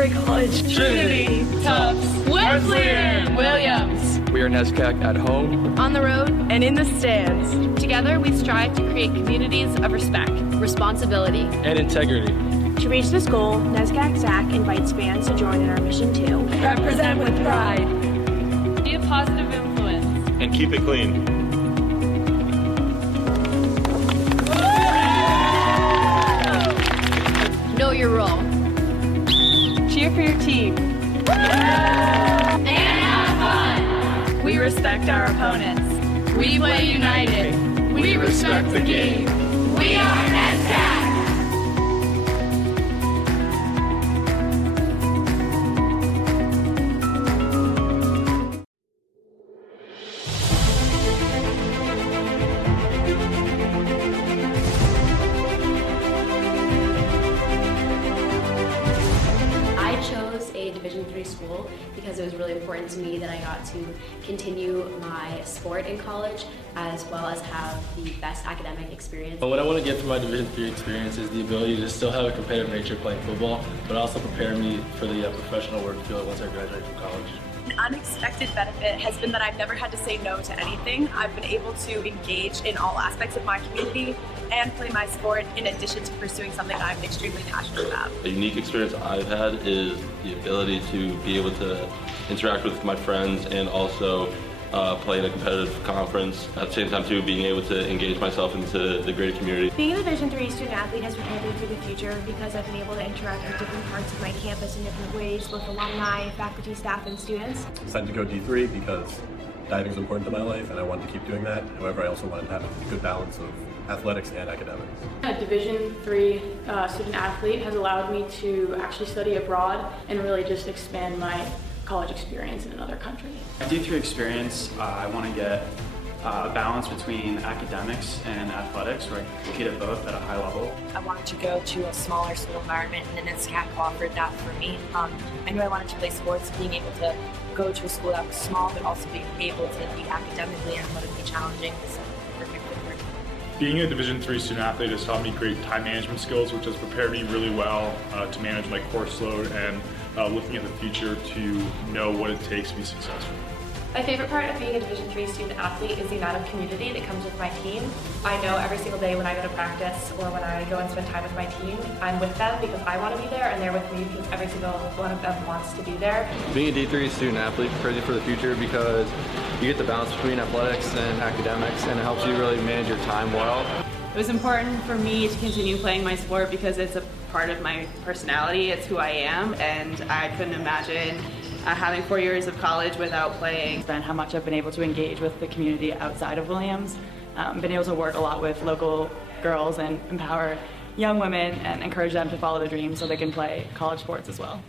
Story College, Trinity, Tufts, Wesleyan, Williams. We are NESCAC at home, On the road, and in the stands. Together, we strive to create communities of respect, responsibility, and integrity. To reach this goal, NESCAC SAC invites fans to join in our mission to Represent with pride. be a positive influence, and keep it clean. know your role, Cheer for your team. and have fun. We respect our opponents. We play united. We respect the game. We are NESCAC. I chose a Division III school because it was really important to me that I got to continue my sport in college as well as have the best academic experience. What I want to get from my Division III experience is the ability to still have a competitive nature playing football, but also prepare me for the professional work field once I graduate from college. An unexpected benefit has been that I've never had to say no to anything. I've been able to engage in all aspects of my community and play my sport in addition to pursuing something I'm extremely passionate about. A unique experience I've had is the ability to be able to interact with my friends and also play in a competitive conference. At the same time too, being able to engage myself into the greater community. Being a Division III student athlete has prepared me for the future because I've been able to interact with different parts of my campus in different ways, both alumni, faculty, staff, and students. I decided to go D3 because diving is important to my life and I wanted to keep doing that. However, I also wanted to have a good balance of athletics and academics. A Division III student athlete has allowed me to actually study abroad and really just expand my college experience in another country. D3 experience, I want to get a balance between academics and athletics, where I can compete at both at a high level. I wanted to go to a smaller school environment, and the NESCAC offered that for me. I knew I wanted to play sports, being able to go to a school that was small, but also being able to be academically and analytically challenging. So perfect for me. Being a Division III student athlete has taught me great time management skills, which has prepared me really well to manage my course load and looking at the future to know what it takes to be successful. My favorite part of being a Division III student athlete is the amount of community that comes with my team. I know every single day when I go to practice or when I go and spend time with my team, I'm with them because I want to be there, and they're with me because every single one of them wants to be there. Being a D3 student athlete prepares you for the future because you get the balance between athletics and academics, and it helps you really manage your time well. It was important for me to continue playing my sport because it's a part of my personality, it's who I am, and I couldn't imagine having 4 years of college without playing. And how much I've been able to engage with the community outside of Williams, been able to work a lot with local girls and empower young women and encourage them to follow their dreams so they can play college sports as well.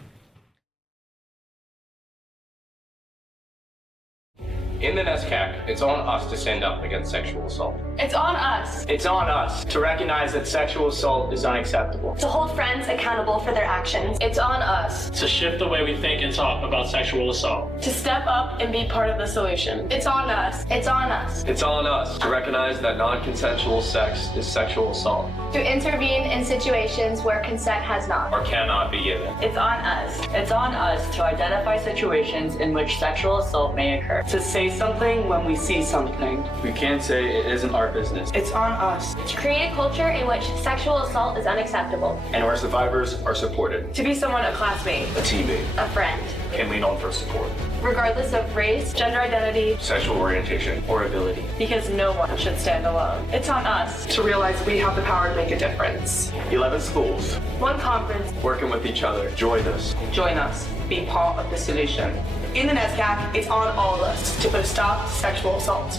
In the NESCAC, it's on us to stand up against sexual assault. It's on us. It's on us to recognize that sexual assault is unacceptable. To hold friends accountable for their actions. It's on us. To shift the way we think and talk about sexual assault. To step up and be part of the solution. It's on us. It's on us. It's on us to recognize that non-consensual sex is sexual assault. To intervene in situations where consent has not or cannot be given. It's on us. It's on us to identify situations in which sexual assault may occur. To say something when we see something. We can't say it isn't our business. It's on us. To create a culture in which sexual assault is unacceptable. And where survivors are supported. To be someone, a classmate, a teammate, a friend, can lean on for support. Regardless of race, gender identity, sexual orientation, or ability. Because no one should stand alone. It's on us to realize we have the power to make a difference. 11 schools. One conference. Working with each other. Join us. Join us. Be part of the solution. In the NESCAC, it's on all of us to put a stop to sexual assault.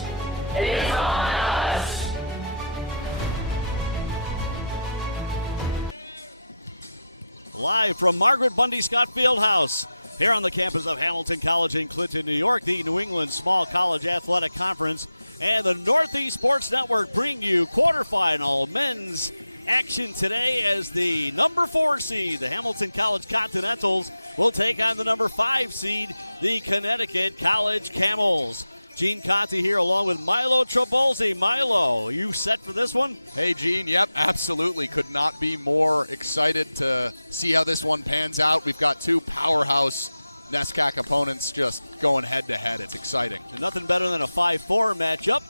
It's on us. Live from Margaret Bundy Scott Fieldhouse, here on the campus of Hamilton College in Clinton, New York, the New England Small College Athletic Conference and the Northeast Sports Network bring you quarterfinal men's action today as the number 4 seed, the Hamilton College Continentals, will take on the number 5 seed, the Connecticut College Camels. Gene Conti here along with Milo Trabolzi. Milo, are you set for this one? Hey, Gene. Yep, absolutely. Could not be more excited to see how this one pans out. We've got two powerhouse NESCAC opponents just going head-to-head. It's exciting. And nothing better than a 5-4 matchup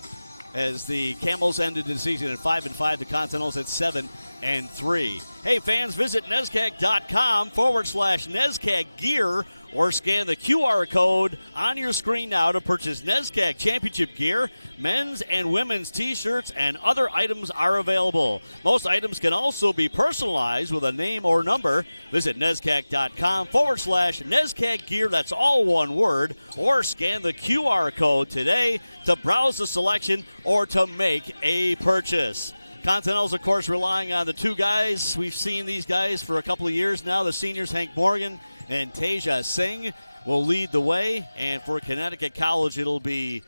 as the Camels ended the season at 5-5, the Continentals at 7-3. Hey, fans, visit NESCAC.com/NESCAC gear or scan the QR code on your screen now to purchase NESCAC Championship gear. Men's and women's t-shirts and other items are available. Most items can also be personalized with a name or number. Visit NESCAC.com/NESCAC gear, that's all one word, or scan the QR code today to browse the selection or to make a purchase. Continentals, of course, relying on the two guys. We've seen these guys for a couple of years now. The seniors, Hank Morgan and Teja Singh, will lead the way. And for Connecticut College, it'll be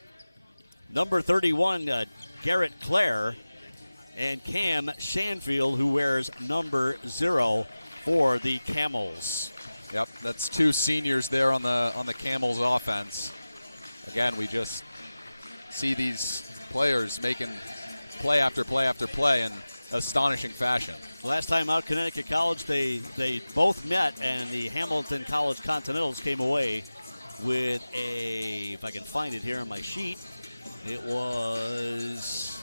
number 31, Garrett Clare, and Cam Shanfield, who wears number 0 for the Camels. Yep, that's two seniors there on the Camels offense. Again, we just see these players making play after play after play in astonishing fashion. Last time out, Connecticut College, they both met, and the Hamilton College Continentals came away with a, if I can find it here on my sheet, it was,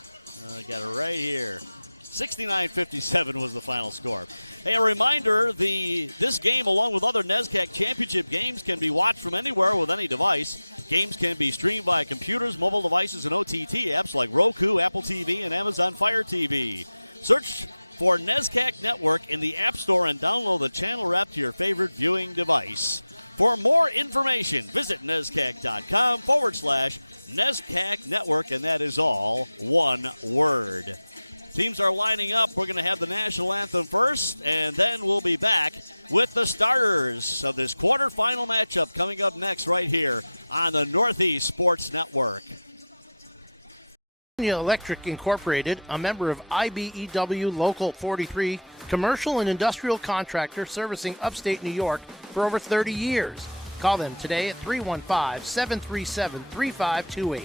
I got it right here, 69-57 was the final score. Hey, a reminder, this game, along with other NESCAC championship games, can be watched from anywhere with any device. Games can be streamed via computers, mobile devices, and OTT apps like Roku, Apple TV, and Amazon Fire TV. Search for NESCAC Network in the App Store and download the channel app to your favorite viewing device. For more information, visit NESCAC.com/NESCAC Network, and that is all one word. Teams are lining up. We're going to have the national anthem first, and then we'll be back with the starters of this quarterfinal matchup coming up next right here on the Northeast Sports Network. Electric Incorporated, a member of IBEW Local 43, commercial and industrial contractor servicing upstate New York for over 30 years. Call them today at 315-737-3528.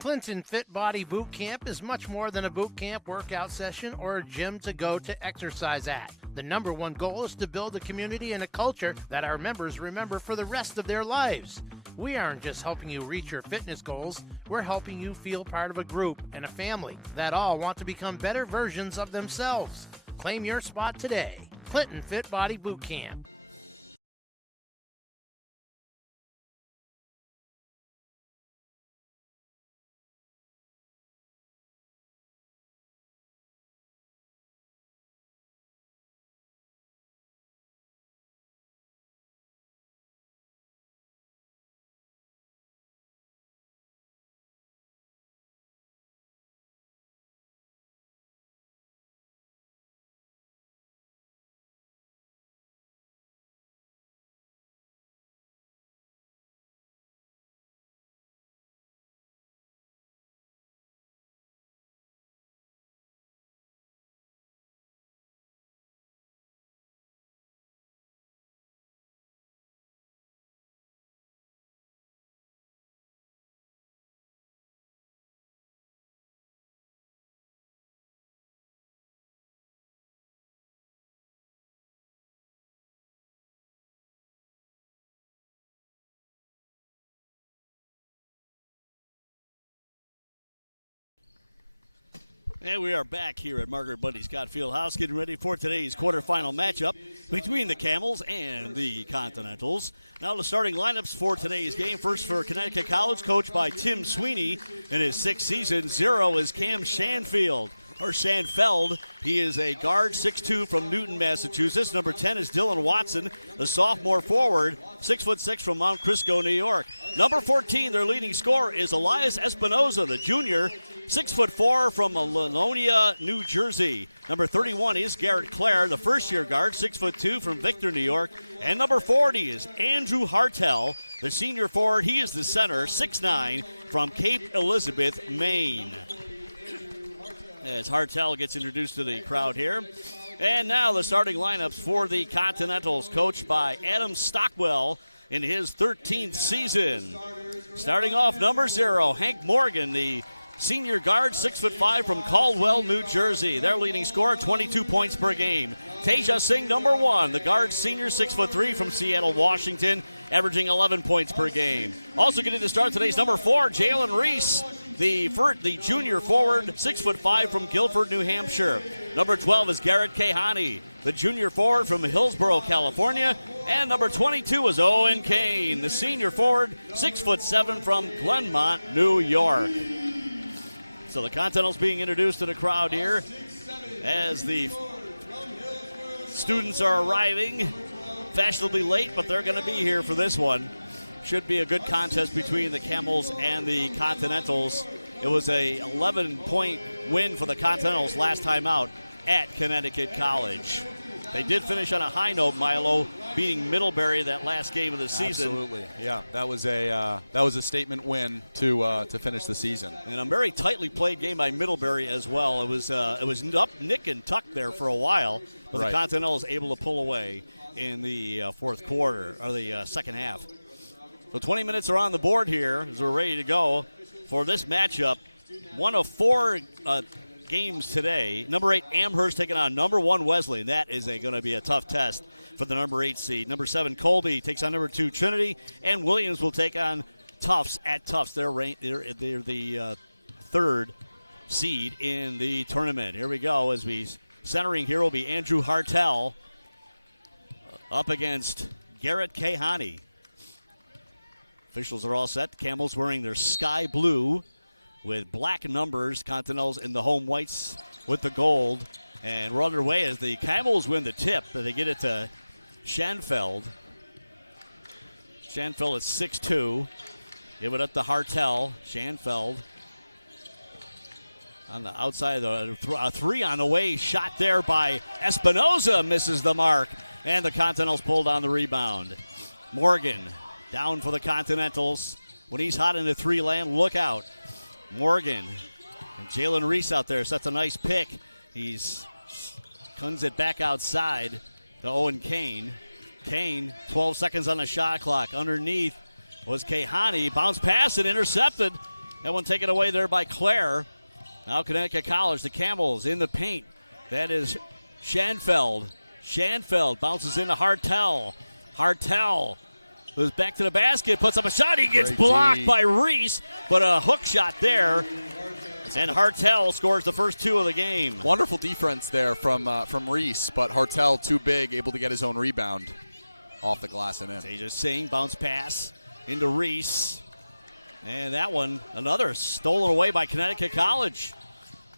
Clinton Fit Body Boot Camp is much more than a boot camp workout session or a gym to go to exercise at. The number one goal is to build a community and a culture that our members remember for the rest of their lives. We aren't just helping you reach your fitness goals, we're helping you feel part of a group and a family that all want to become better versions of themselves. Claim your spot today. Clinton Fit Body Boot Camp. And we are back here at Margaret Bundy Scott Fieldhouse, getting ready for today's quarterfinal matchup between the Camels and the Continentals. Now the starting lineups for today's game. First for Connecticut College, coached by Tim Sweeney in his 6th season. 0 is Cam Shanfield. Or Shanfeld. He is a guard, 6'2", from Newton, Massachusetts. Number 10 is Dylan Watson, the sophomore forward, 6'6", from Mount Crisco, New York. Number 14, their leading scorer, is Elias Espinoza, the junior, 6'4", from Livonia, New Jersey. Number 31 is Garrett Clare, the first-year guard, 6'2", from Victor, New York. And number 40 is Andrew Hartel, the senior forward. He is the center, 6'9", from Cape Elizabeth, Maine. As Hartel gets introduced to the crowd here. And now the starting lineups for the Continentals, coached by Adam Stockwell in his 13th season. Starting off number 0, Hank Morgan, the senior guard, 6'5" from Caldwell, New Jersey. Their leading scorer, 22 points per game. Teja Singh, number 1, the guard senior, 6'3" from Seattle, Washington, averaging 11 points per game. Also getting to start today's number 4, Jalen Reese, the junior forward, 6'5" from Guilford, New Hampshire. Number 12 is Garrett Kahani, the junior forward from Hillsborough, California. And number 22 is Owen Kane, the senior forward, 6'7" from Glenmont, New York. So the Continentals being introduced to the crowd here as the students are arriving fashionably late, but they're going to be here for this one. Should be a good contest between the Camels and the Continentals. It was a 11-point win for the Continentals last time out at Connecticut College. They did finish on a high note, Milo, beating Middlebury that last game of the season. Absolutely, yeah. That was a statement win to finish the season. And a very tightly played game by Middlebury as well. It was up nick and tuck there for a while, but the Continentals able to pull away in the fourth quarter, or the second half. So 20 minutes are on the board here as we're ready to go for this matchup. One of 4 games today. Number 8 Amherst taking on number 1 Wesley, and that is going to be a tough test for the number 8 seed. Number 7 Colby takes on number 2 Trinity, and Williams will take on Tufts at Tufts. They're the 3rd seed in the tournament. Here we go. As we centering here will be Andrew Hartel up against Garrett Kahani. Officials are all set. The Camels wearing their sky blue with black numbers. Continentals in the home whites with the gold. And we're underway as the Camels win the tip. They get it to Schanfeld. Schanfeld is 6'2". Give it up to Hartel. Schanfeld on the outside. A 3 on the way. Shot there by Espinoza. Misses the mark. And the Continentals pull down the rebound. Morgan down for the Continentals. When he's hot in the 3 land, look out. Morgan and Jalen Reese out there sets a nice pick. He's comes it back outside to Owen Kane. Kane, 12 seconds on the shot clock. Underneath was Kahani. Bounce pass and intercepted. That one taken away there by Claire. Now Connecticut College, the Camels in the paint. That is Schanfeld. Schanfeld bounces into Hartel. Hartel goes back to the basket, puts up a shot. He gets blocked by Reese, but a hook shot there. And Hartel scores the first 2 of the game. Wonderful defense there from Reese, but Hartel too big, able to get his own rebound off the glass and in. Teja Singh, bounce pass into Reese. And that one, another stolen away by Connecticut College.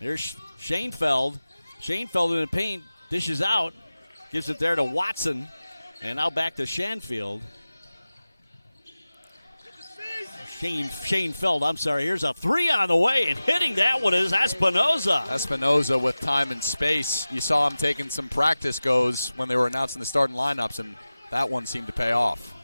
There's Schanfeld. Schanfeld in the paint, dishes out, gives it there to Watson. And now back to Schanfield. Schanfeld, I'm sorry. Here's a 3 on the way, and hitting that one is Espinoza. Espinoza with time and space. You saw him taking some practice goes when they were announcing the starting lineups, and that one seemed to pay off.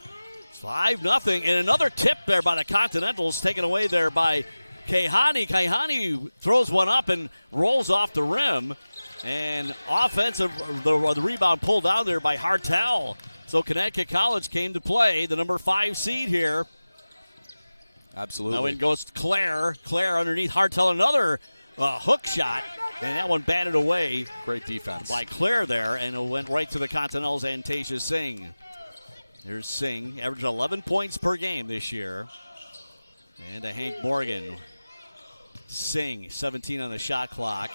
5-0, and another tip there by the Continentals, taken away there by Kahani. Kahani throws one up and rolls off the rim, and the rebound pulled down there by Hartel. So Connecticut College came to play, the number 5 seed here. Absolutely. Now in goes Claire. Claire underneath Hartel, another hook shot, and that one batted away. Great defense by Claire there, and it went right to the Continentals and Teja Singh. Here's Singh, averaged 11 points per game this year. And to Hank Morgan. Singh, 17 on the shot clock.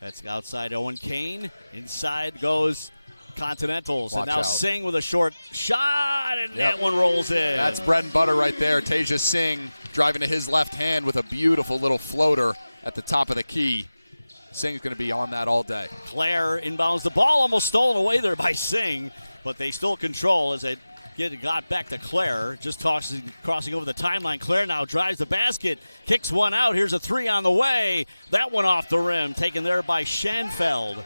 That's outside Owen Kane. Inside goes Continentals. Watch and now out. Singh with a short shot, and that one rolls in. That's bread and butter right there. Teja Singh driving to his left hand with a beautiful little floater at the top of the key. Singh's going to be on that all day. Claire inbounds the ball, almost stolen away there by Singh, but they still control as it got back to Claire. Just crossing over the timeline. Claire now drives the basket, kicks one out. Here's a 3 on the way. That one off the rim, taken there by Schanfeld.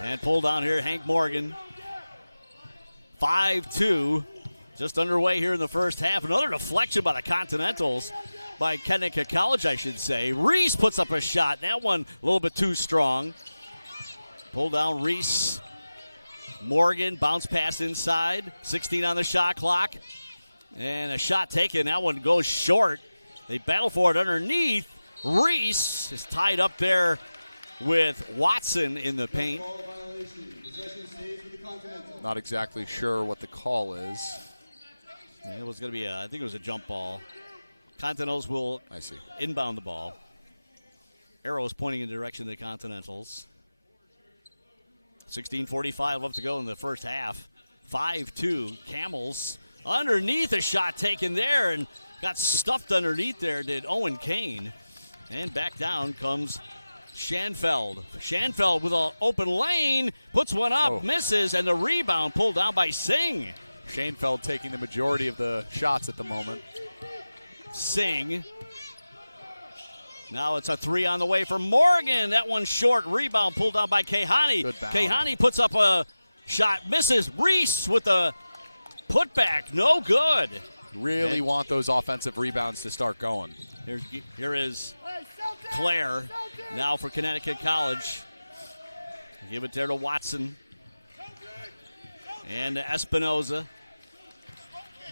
And pulled down here, Hank Morgan. 5-2, just underway here in the first half. Another deflection by the Continentals, by Connecticut College, I should say. Reese puts up a shot. That one a little bit too strong. Pull down Reese. Morgan, bounce pass inside. 16 on the shot clock. And a shot taken. That one goes short. They battle for it underneath. Reese is tied up there with Watson in the paint. Not exactly sure what the call is. It was going to be, I think it was a jump ball. Continentals will inbound the ball. Arrows pointing in the direction of the Continentals. 16:45 left to go in the first half. 5-2 Camels. Underneath, a shot taken there and got stuffed underneath there, did Owen Kane. And back down comes Schanfeld. Schanfeld with an open lane, puts one up, misses, and the rebound pulled down by Singh. Schanfeld taking the majority of the shots at the moment. Singh. Now it's a three on the way for Morgan. That one short. Rebound pulled down by Kehani. Kehani puts up a shot, misses. Reese with the putback. No good. Really want those offensive rebounds to start going. Here is Claire now for Connecticut College. Give it there to Watson. And to Espinoza.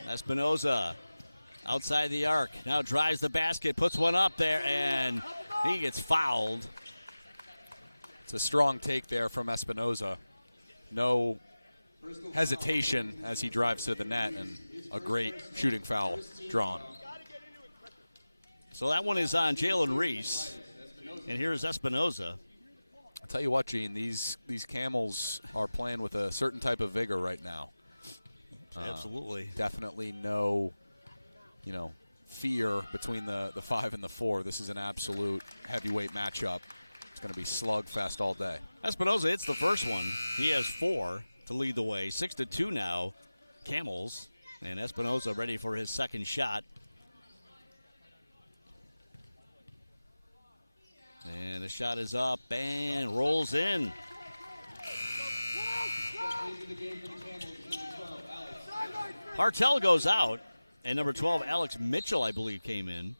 Espinoza outside the arc. Now drives the basket, puts one up there, and he gets fouled. It's a strong take there from Espinoza. No hesitation as he drives to the net, and a great shooting foul drawn. So that one is on Jalen Reese. And here's Espinoza. I'll tell you what, Gene, these Camels are playing with a certain type of vigor right now. Absolutely. Definitely no, fear between the 5 and the 4. This is an absolute heavyweight matchup. It's going to be slugfest all day. Espinoza hits the first one. He has 4 to lead the way. 6-2 now, Camels. And Espinoza ready for his second shot. And the shot is up and rolls in. Hartel goes out, and number 12, Alex Mitchell, I believe, came in.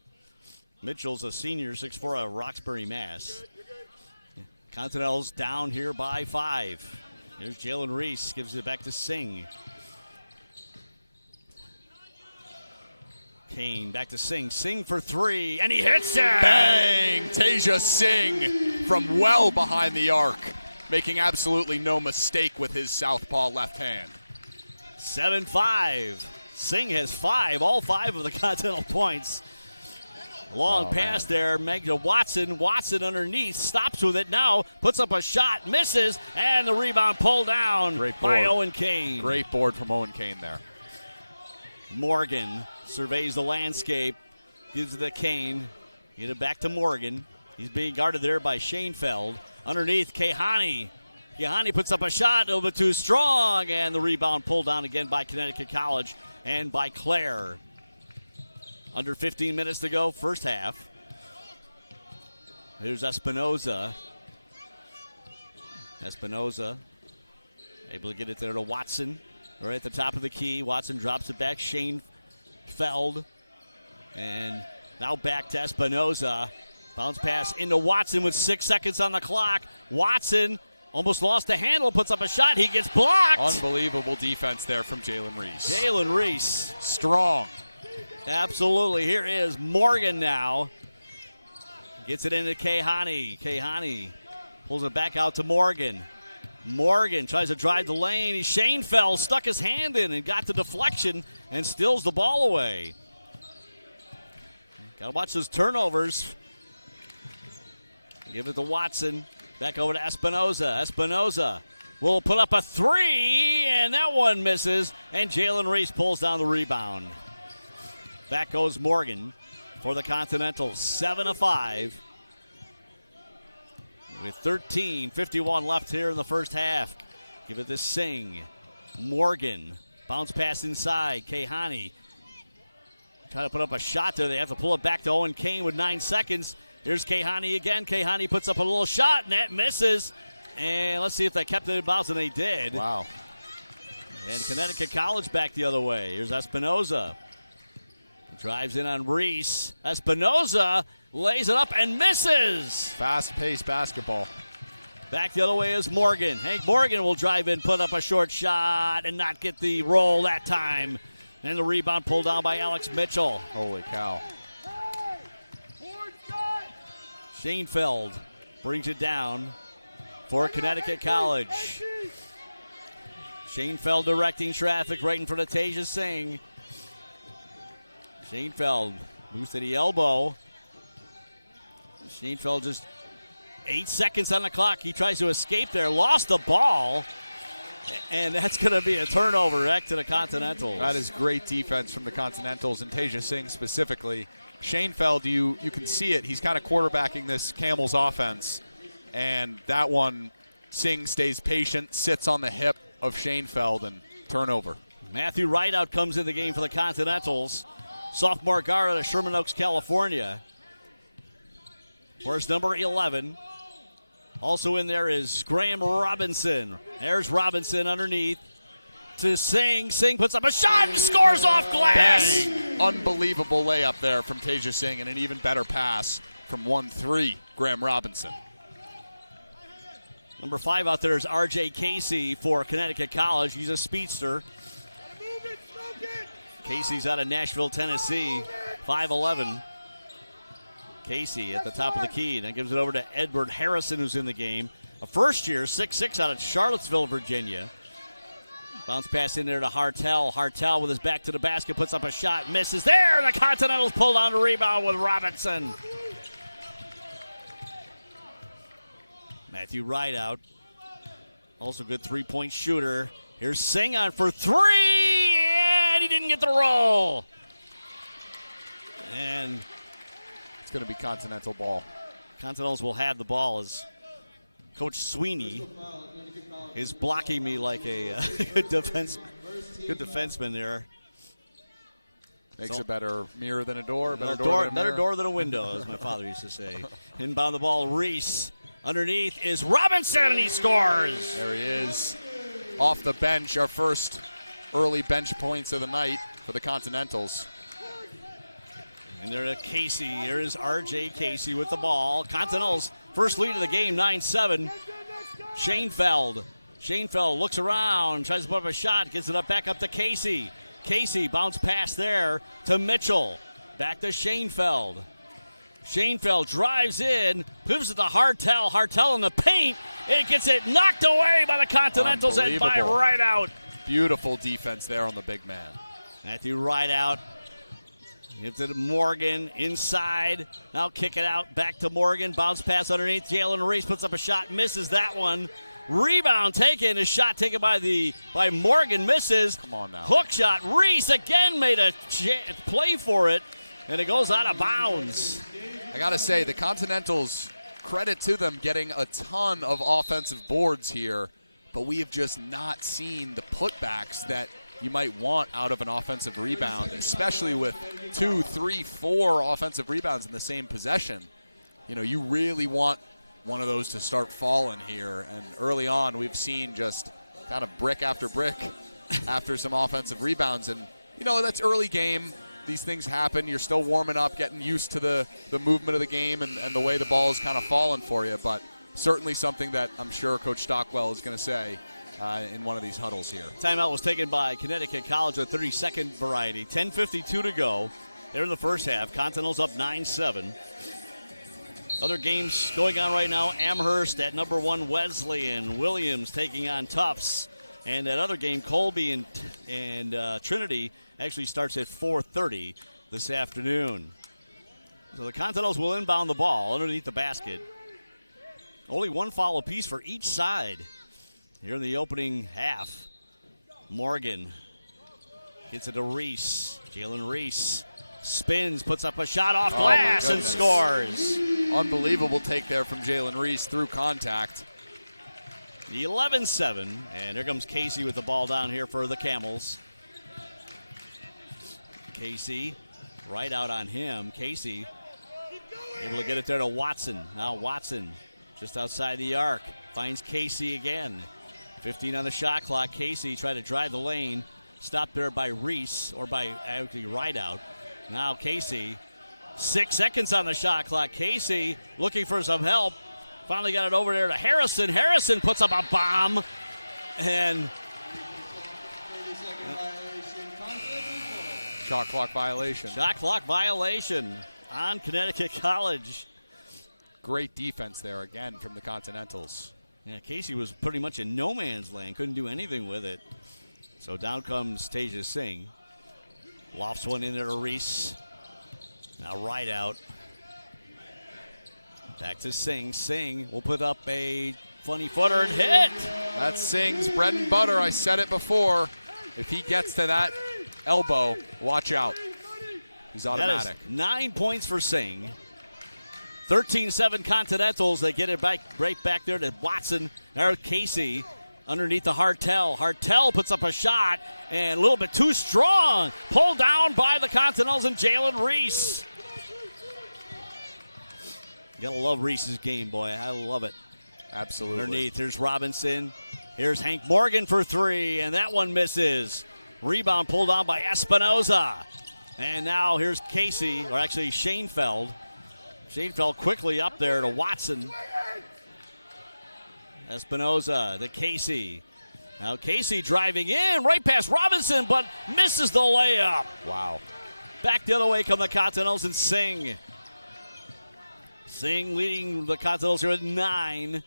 Mitchell's a senior, 6'4", out of Roxbury, Mass. Continentals down here by 5. Here's Jalen Reese, gives it back to Singh. Kane back to Singh. Singh for 3, and he hits it! Bang! Teja Singh from well behind the arc, making absolutely no mistake with his southpaw left hand. 7-5. Singh has 5, all 5 of the Continental points. Long pass there, Meg to Watson. Watson underneath, stops with it now, puts up a shot, misses, and the rebound pulled down by Owen Kane. Great board from Owen Kane there. Morgan surveys the landscape, gives it to Kane. Get it back to Morgan. He's being guarded there by Schanfeld. Underneath, Kehani. Kehani puts up a shot, a little bit too strong, and the rebound pulled down again by Connecticut College and by Claire. Under 15 minutes to go, first half. Here's Espinoza. Espinoza able to get it there to Watson. Right at the top of the key. Watson drops it back. Schanfeld. And now back to Espinoza. Bounce pass into Watson with 6 seconds on the clock. Watson almost lost the handle, puts up a shot. He gets blocked. Unbelievable defense there from Jalen Reese. Jalen Reese. Strong. Absolutely. Here is Morgan now. Gets it into Kehani. Kehani pulls it back out to Morgan. Morgan tries to drive the lane. Schanfeld stuck his hand in and got the deflection and steals the ball away. Got to watch those turnovers. Give it to Watson. Back over to Espinoza. Espinoza will put up a 3, and that one misses, and Jalen Reese pulls down the rebound. Back goes Morgan for the Continentals. 7-5. With 13:51 left here in the first half. Give it to Singh. Morgan. Bounce pass inside. Kehani. Trying to put up a shot there. They have to pull it back to Owen Kane with 9 seconds. Here's Kehani again. Kehani puts up a little shot, and that misses. And let's see if they kept it in bounds, and they did. Wow. And Connecticut College back the other way. Here's Espinoza. Drives in on Reese. Espinoza lays it up and misses. Fast-paced basketball. Back the other way is Morgan. Hank Morgan will drive in, put up a short shot, and not get the roll that time. And the rebound pulled down by Alex Mitchell. Holy cow. Schoenfeld brings it down for Connecticut College. Schoenfeld directing traffic right in front of Teja Singh. Schoenfeld moves to the elbow. Schoenfeld just 8 seconds on the clock. He tries to escape there, lost the ball, and that's going to be a turnover back to the Continentals. That is great defense from the Continentals and Teja Singh specifically. Schoenfeld, you can see it. He's kind of quarterbacking this Camels offense, and that one, Singh stays patient, sits on the hip of Schoenfeld, and turnover. Matthew Rideout comes in the game for the Continentals. Sophomore guard out of Sherman Oaks, California. Where's number 11? Also in there is Graham Robinson. There's Robinson underneath to Singh. Singh puts up a shot and scores off glass. Bang! Unbelievable layup there from Teja Singh, and an even better pass from 1-3, Graham Robinson. Number 5 out there is R.J. Casey for Connecticut College. He's a speedster. Casey's out of Nashville, Tennessee, 5'11". Casey at the top of the key. Then gives it over to Edward Harrison, who's in the game. A first year, 6'6", out of Charlottesville, Virginia. Bounce pass in there to Hartel. Hartel with his back to the basket, puts up a shot, misses there. The Continentals pull down the rebound with Robinson. Matthew Rideout, also good three-point shooter. Here's Singh on for three, and he didn't get the roll. And it's going to be Continental ball. Continentals will have the ball as Coach Sweeney is blocking me like a good defenseman there. Makes a better mirror than a door. Better door than a window, as my father used to say. Inbound the ball, Reese. Underneath is Robinson, and he scores. There he is. Off the bench, our first early bench points of the night for the Continentals. And there to Casey. Here is R.J. Casey with the ball. Continentals first lead of the game, 9-7. Schoenfeld looks around, tries to put up a shot, gets it up back up to Casey. Casey bounce pass there to Mitchell. Back to Schoenfeld. Schoenfeld drives in, pivots it to Hartel. Hartel in the paint. It gets it knocked away by the Continentals and by Rideout. Beautiful defense there on the big man. Matthew Rideout. Gives it to Morgan inside. Now kick it out back to Morgan. Bounce pass underneath. Jalen Reese puts up a shot, misses that one. Rebound taken. A shot taken by Morgan, misses. Come on now. Hook shot. Reese again made a play for it, and it goes out of bounds. I got to say, the Continentals, credit to them getting a ton of offensive boards here, but we have just not seen the putbacks that you might want out of an offensive rebound, especially with 2, 3, 4 offensive rebounds in the same possession. You know, you really want one of those to start falling here. And early on, we've seen just kind of brick after brick after some offensive rebounds. And, you know, that's early game. These things happen. You're still warming up, getting used to the movement of the game and the way the ball is kind of falling for you. But certainly something that I'm sure Coach Stockwell is going to say in one of these huddles here. Timeout was taken by Connecticut College, a 30-second variety. 10:52 to go. They're in the first half. Continentals up 9-7. Other games going on right now. Amherst at number 1 Wesleyan. Williams taking on Tufts. And that other game, Colby and Trinity, actually starts at 4:30 this afternoon. So the Continentals will inbound the ball underneath the basket. Only one foul apiece for each side here in the opening half. Morgan gets it to Reese. Jalen Reese spins, puts up a shot off glass and scores. Unbelievable take there from Jalen Reese through contact. 11-7, and here comes Casey with the ball down here for the Camels. Casey, right out on him. Casey able to get it there to Watson. Now Watson just outside the arc. Finds Casey again. 15 on the shot clock. Casey tried to drive the lane. Stopped there by Reese, or by actually Rideout. Now Casey, 6 seconds on the shot clock. Casey looking for some help. Finally got it over there to Harrison. Harrison puts up a bomb. And Shot clock violation. Shot clock violation on Connecticut College. Great defense there again from the Continentals. Yeah, Casey was pretty much in no man's land. Couldn't do anything with it. So down comes Teja Singh. Lofts one in there to Reese. Now right out. Back to Singh. Singh will put up a funny footer and hit. That's Singh's bread and butter. I said it before. If he gets to that elbow, watch out. He's automatic. That is 9 points for Singh. 13-7 Continentals. They get it back right back there to Watson. There Casey underneath the Hartel. Hartel puts up a shot and a little bit too strong. Pulled down by the Continentals and Jalen Reese. You gotta love Reese's game, boy. I love it. Absolutely. Underneath, here's Robinson. Here's Hank Morgan for three, and that one misses. Rebound pulled down by Espinoza. And now here's Casey, or actually Schoenfeld. Schoenfeld quickly up there to Watson. Espinoza to Casey. Now Casey driving in right past Robinson, but misses the layup. Wow. Back the other way come the Continentals and Singh. Singh leading the Continentals here at 9.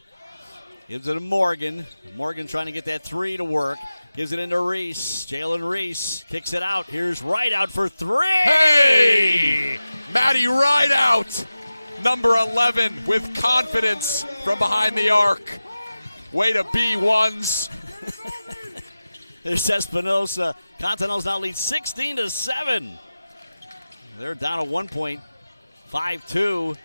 Gives it to Morgan. Morgan trying to get that three to work. Gives it into Reese. Jalen Reese kicks it out. Here's Rideout for three. Hey! Matty Rideout, number 11, with confidence from behind the arc. Way to be ones. There's Espinosa. Continentals now lead 16-7. They're down at 1 point. 5-2.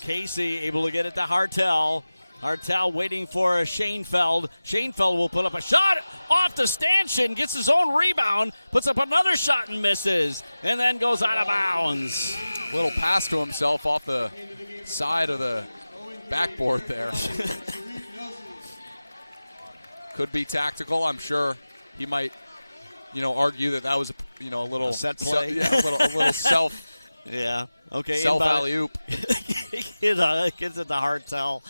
Casey able to get it to Hartel. Hartel waiting for a Schoenfeld. Schoenfeld will put up a shot off the stanchion, gets his own rebound, puts up another shot and misses, and then goes out of bounds. Little pass to himself off the side of the backboard there. Could be tactical. I'm sure he might, argue that was, a little a set play. a little self. Yeah. Okay. Self alley-oop. Gets it to Hartel.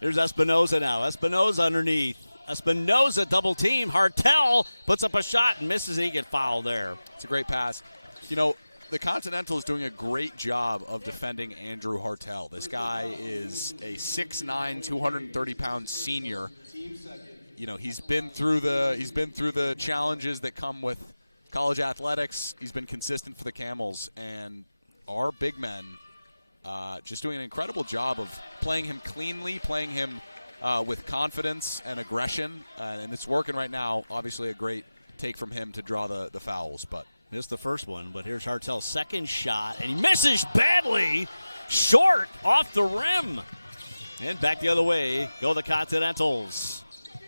There's Espinoza now. Espinoza underneath. Espinoza double team. Hartel puts up a shot and misses it. He gets fouled there. It's a great pass. The Continental is doing a great job of defending Andrew Hartel. This guy is a 6'9", 230-pound senior. He's been through the challenges that come with college athletics. He's been consistent for the Camels, and our big men just doing an incredible job of playing him cleanly, playing him with confidence and aggression, and it's working right now. Obviously a great take from him to draw the fouls, but missed the first one, but here's Hartel's second shot, and he misses badly, short off the rim. And back the other way go the Continentals.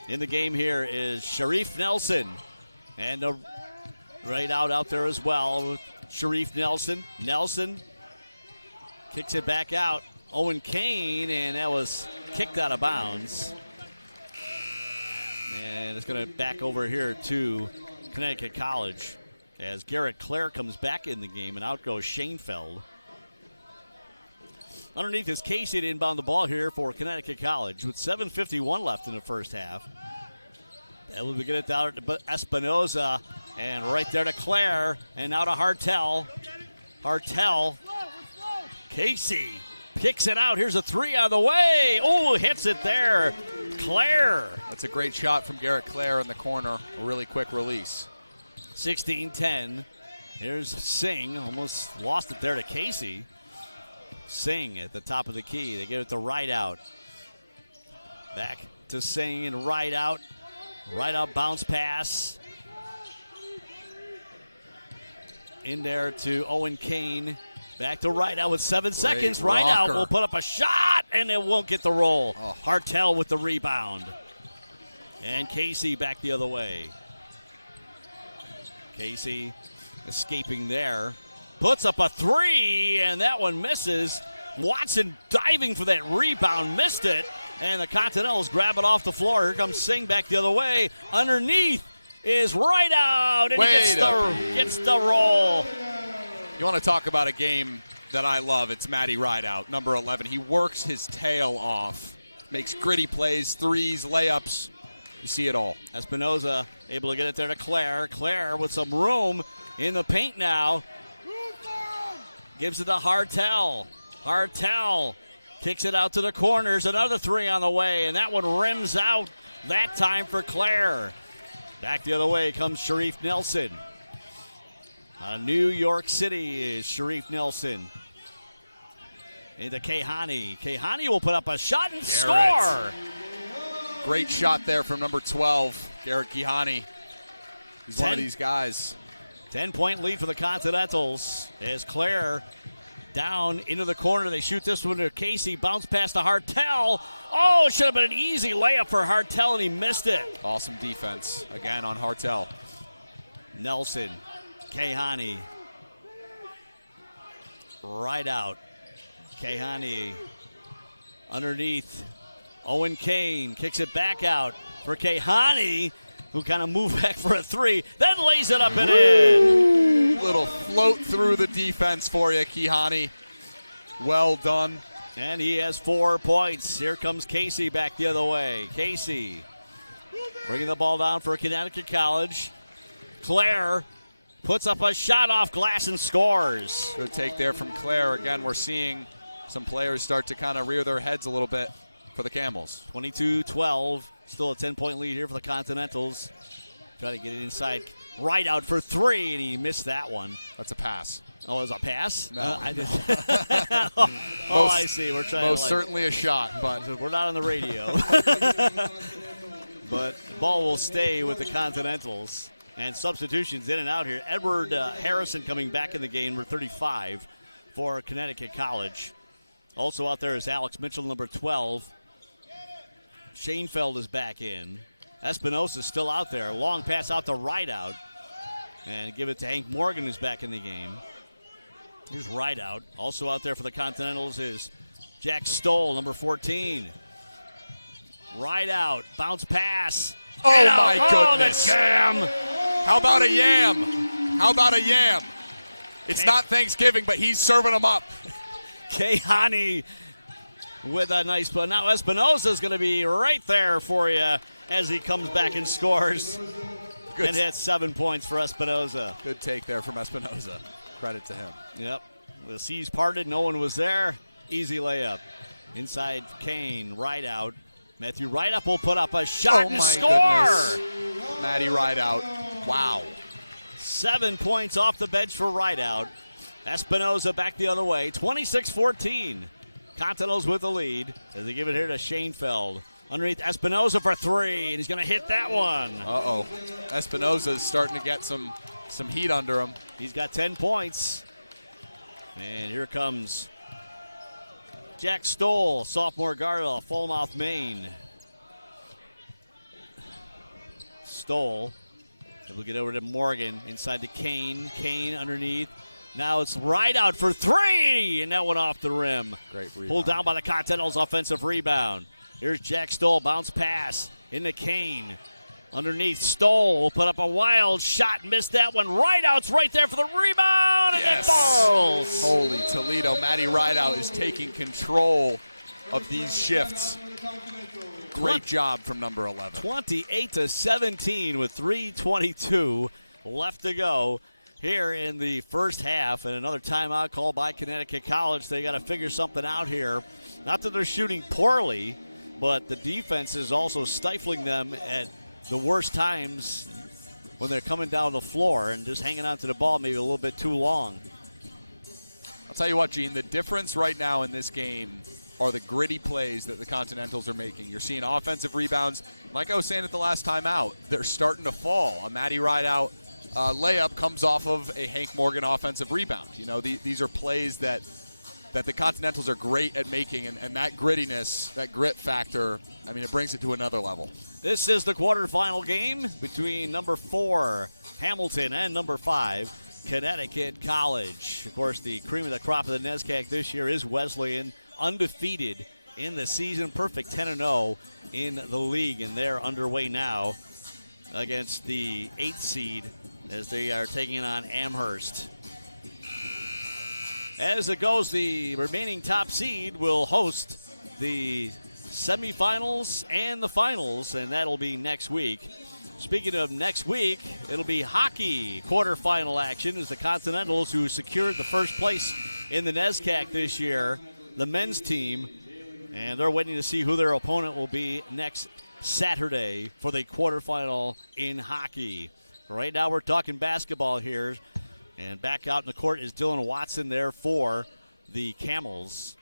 In the game here is Sharif Nelson, and a right out there as well. Sharif Nelson. Nelson kicks it back out. Owen Kane, and that was kicked out of bounds. And it's going to back over here to Connecticut College as Garrett Clare comes back in the game, and out goes Schoenfeld. Underneath is Casey to inbound the ball here for Connecticut College with 7:51 left in the first half. And we'll get it down to Espinoza, and right there to Clare, and now to Hartel. Hartel. Casey kicks it out. Here's a three on the way. Oh, hits it there. Clare. That's a great shot from Garrett Clare in the corner. A really quick release. 16-10. Here's Singh. Almost lost it there to Casey. Singh at the top of the key. They give it to Rideout. Back to Singh and Rideout. Rideout bounce pass. In there to Owen Kane. Back to Rideout with 7 seconds. Rideout will put up a shot, and it won't get the roll. Oh. Hartel with the rebound. And Casey back the other way. Casey escaping there. Puts up a three, and that one misses. Watson diving for that rebound, missed it. And the Continentals grab it off the floor. Here comes Singh back the other way. Underneath is Rideout, and he gets the roll. You want to talk about a game that I love, it's Matty Rideout, number 11. He works his tail off, makes gritty plays, threes, layups. You see it all. Espinoza able to get it there to Claire. Claire with some room in the paint now. Gives it to Hartel. Hartel kicks it out to the corners. Another three on the way, and that one rims out that time for Claire. Back the other way comes Sharif Nelson. New York City is Sharif Nelson. Into Kehani. Kehani will put up a shot and score. Great shot there from number 12, Garrett Kehani. He's one of these guys. 10-point lead for the Continentals as Claire down into the corner. They shoot this one to Casey. Bounce pass to Hartel. Oh, it should have been an easy layup for Hartel, and he missed it. Awesome defense again on Hartel. Nelson. Kehani. Right out. Kehani underneath. Owen Kane kicks it back out for Kehani, who kind of moved back for a three, then lays it up and in. Little float through the defense for you, Kehani. Well done. And he has 4 points. Here comes Casey back the other way. Casey bringing the ball down for Connecticut College. Claire puts up a shot off glass and scores. Good take there from Claire. Again, we're seeing some players start to kind of rear their heads a little bit for the Camels. 22-12. Still a 10-point lead here for the Continentals. Try to get it inside. Right out for three, and he missed that one. That's a pass. Oh, it was a pass? No. I did. I see. We're trying most to certainly a shot, but we're not on the radio. But the ball will stay with the Continentals. And substitutions in and out here. Edward Harrison coming back in the game, number 35 for Connecticut College. Also out there is Alex Mitchell, number 12. Shanefield is back in. Espinosa's still out there. Long pass out to Rideout. And give it to Hank Morgan, who's back in the game. Here's Rideout. Also out there for the Continentals is Jack Stoll, number 14. Rideout. Bounce pass. Oh, my goodness. The jam. How about a yam? How about a yam? It's not Thanksgiving, but he's serving them up. Kehani with a nice play. Now Espinosa's going to be right there for you as he comes back and scores. Good. And hits 7 points for Espinosa. Good take there from Espinosa. Credit to him. Yep. The seas parted. No one was there. Easy layup. Inside Kane. Rideout. Matthew Rideout will put up a shot and score. Goodness. Matty Rideout. Wow. 7 points off the bench for Rideout. Espinosa back the other way. 26-14. Continentals with the lead as they give it here to Shanefield. Underneath Espinosa for three, and he's going to hit that one. Uh-oh. Espinosa is starting to get some heat under him. He's got 10 points. And here comes Jack Stoll, sophomore guard of Falmouth, Maine. Stoll able to get over to Morgan, inside to Kane. Kane underneath. Now it's Rideout for three, and that one off the rim. Great rebound. Pulled down by the Continentals offensive rebound. Here's Jack Stoll, bounce pass into Kane. Underneath, Stoll will put up a wild shot, missed that one. Rideout's right there for the rebound, and it falls. Holy Toledo, Matty Rideout is taking control of these shifts. Great job from number 11. 28-17 with 3:22 left to go here in the first half, and another timeout called by Connecticut College. They got to figure something out here. Not that they're shooting poorly, but the defense is also stifling them at the worst times when they're coming down the floor and just hanging on to the ball maybe a little bit too long. I'll tell you what, Gene, the difference right now in this game are the gritty plays that the Continentals are making. You're seeing offensive rebounds. Like I was saying at the last time out, they're starting to fall. A Matty Rideout layup comes off of a Hank Morgan offensive rebound. You know, these are plays that the Continentals are great at making, and that grittiness, that grit factor, I mean, it brings it to another level. This is the quarterfinal game between number 4, Hamilton, and number 5, Connecticut College. Of course, the cream of the crop of the NESCAC this year is Wesleyan, undefeated in the season, perfect 10-0 in the league, and they're underway now against the 8th seed as they are taking on Amherst. As it goes, the remaining top seed will host the semifinals and the finals, and that'll be next week. Speaking of next week, it'll be hockey quarterfinal action as the Continentals, who secured the first place in the NESCAC this year, the men's team, and they're waiting to see who their opponent will be next Saturday for the quarterfinal in hockey. Right now we're talking basketball here, and back out in the court is Dylan Watson there for the Camels.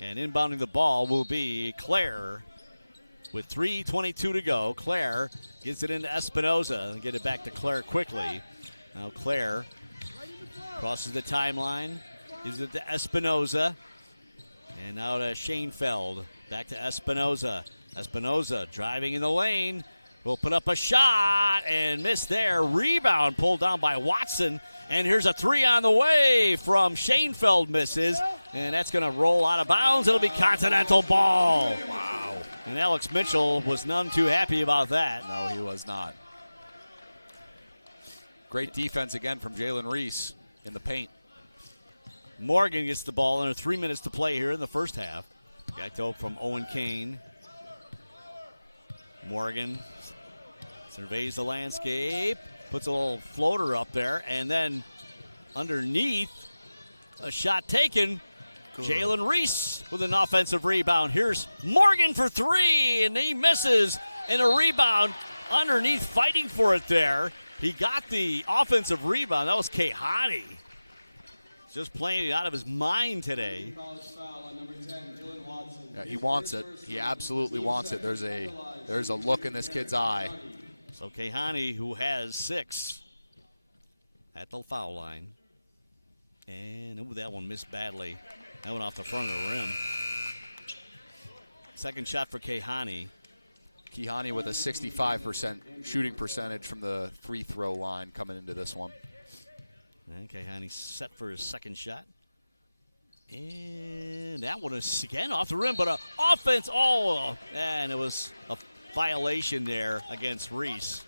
And inbounding the ball will be Claire. With 3:22 to go, Claire gets it into Espinoza and get it back to Claire quickly. Now Claire crosses the timeline, gives it to Espinoza, and now to Shanefield. Back to Espinoza. Espinoza driving in the lane, will put up a shot and miss there. Rebound pulled down by Watson, and here's a three on the way from Shanefield, misses, and that's going to roll out of bounds. It'll be Continental ball. Wow. And Alex Mitchell was none too happy about that. No, he was not. Great defense again from Jalen Reese in the paint. Morgan gets the ball under 3 minutes to play here in the first half. Back to from Owen Kane. Morgan surveys the landscape, puts a little floater up there, and then underneath, a shot taken. Jalen Reese with an offensive rebound. Here's Morgan for three, and he misses. And a rebound underneath, fighting for it there. He got the offensive rebound. That was Kehani. Just playing it out of his mind today. Yeah, he wants it. He absolutely wants it. There's a look in this kid's eye. So Kehani, who has 6 at the foul line. And that one missed badly. That went off the front of the rim. Second shot for Kehani. Kehani with a 65% shooting percentage from the free throw line coming into this one. And Kehani set for his second shot. And that one is again off the rim, but an offense. Oh, and it was a violation there against Reese.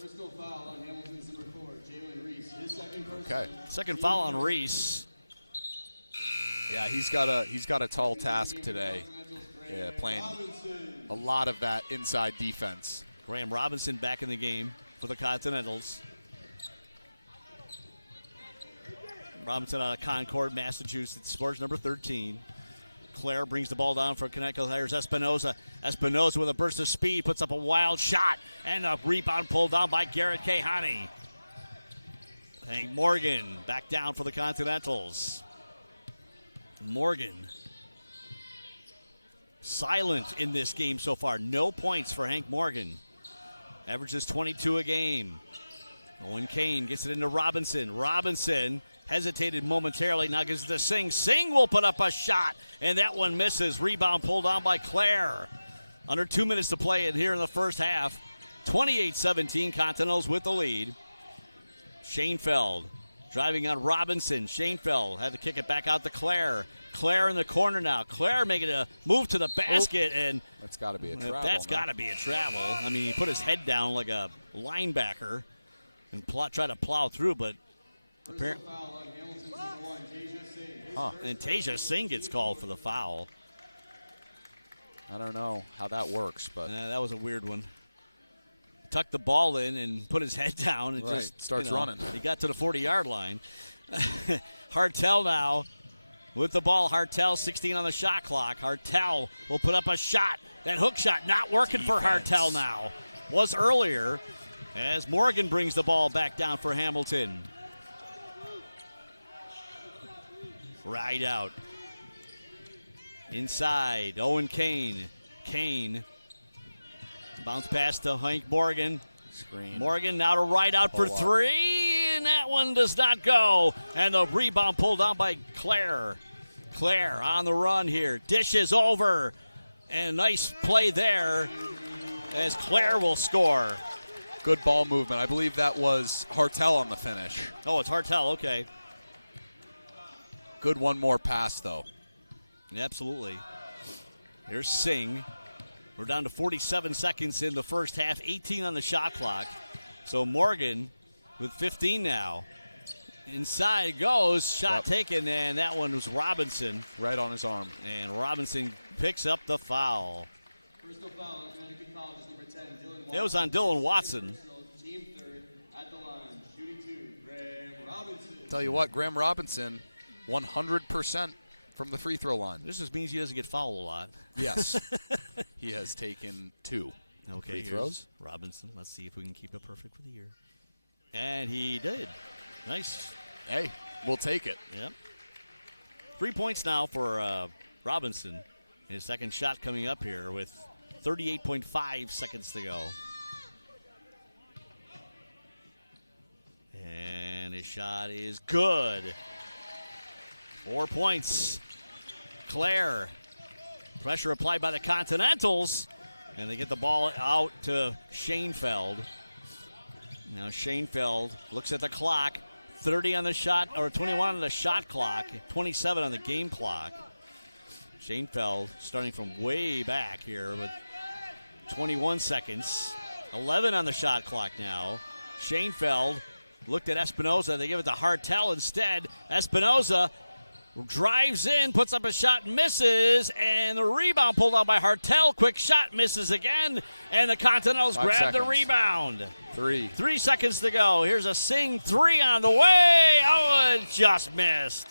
Personal foul on Hamilton's number 4, Jalen Reese. His second personal. Okay. Second foul on Reese. Yeah, he's got a tall task today. Yeah, playing a lot of that inside defense. Graham Robinson back in the game for the Continentals. Robinson out of Concord, Massachusetts, scores number 13. Claire brings the ball down for Connecticut. Here's Espinoza. Espinoza with a burst of speed, puts up a wild shot, and a rebound pulled down by Garrett Kehani. Hank Morgan back down for the Continentals. Morgan silent in this game so far. No points for Hank Morgan. Averages 22 a game. Owen Kane gets it into Robinson. Robinson hesitated momentarily, now gives it to Singh. Singh will put up a shot, and that one misses. Rebound pulled down by Claire. Under 2 minutes to play it here in the first half. 28-17, Continentals with the lead. Shanefield driving on Robinson. Shanefield had to kick it back out to Claire. Claire in the corner now. Claire making a move to the basket, and that's got to be a travel. That's got to be a travel. I mean, he put his head down like a linebacker and try to plow through, but apparently. And Teja Singh gets called for the foul. I don't know how that works, but that was a weird one. Tucked the ball in and put his head down and just starts running. He got to the 40-yard line. Hartel now with the ball. Hartel 16 on the shot clock. Hartel will put up a shot. That hook shot not working for Hartel now. Was earlier as Morgan brings the ball back down for Hamilton. Right out. Inside, Owen Kane. Kane. Bounce pass to Hank Morgan. Screen. Morgan now to right out for three, and that one does not go. And the rebound pulled down by Claire. Claire on the run here. Dishes over. And a nice play there as Claire will score. Good ball movement. I believe that was Hartel on the finish. Oh, it's Hartel. Okay. Good one more pass, though. Absolutely. Here's Singh. We're down to 47 seconds in the first half, 18 on the shot clock. So Morgan with 15 now. Inside goes, shot taken, and that one was Robinson. Right on his arm. And Robinson picks up the foul. Personal foul on Connecticut College, number 10, Dylan Watson. It was on Dylan Watson. Team third at the line, shooting 2, Graham Robinson. Tell you what, Graham Robinson, 100% from the free throw line. This just means he doesn't get fouled a lot. Yes. He has taken 2 free throws. Robinson. Let's see if we can keep it perfect for the year. And he did. Nice. Hey, we'll take it. Yep. 3 points now for Robinson. His second shot coming up here with 38.5 seconds to go. And his shot is good. 4 points. Claire. Pressure applied by the Continentals. And they get the ball out to Schoenfeld. Now Schoenfeld looks at the clock. 30 on the shot, or 21 on the shot clock, 27 on the game clock. Schoenfeld starting from way back here with 21 seconds. 11 on the shot clock now. Schoenfeld looked at Espinoza. They give it to Hartel instead. Espinoza drives in, puts up a shot, misses, and the rebound pulled out by Hartel. Quick shot, misses again, and the Continentals grab the rebound. 3 seconds to go. Here's a Singh 3 on the way. Oh, it just missed.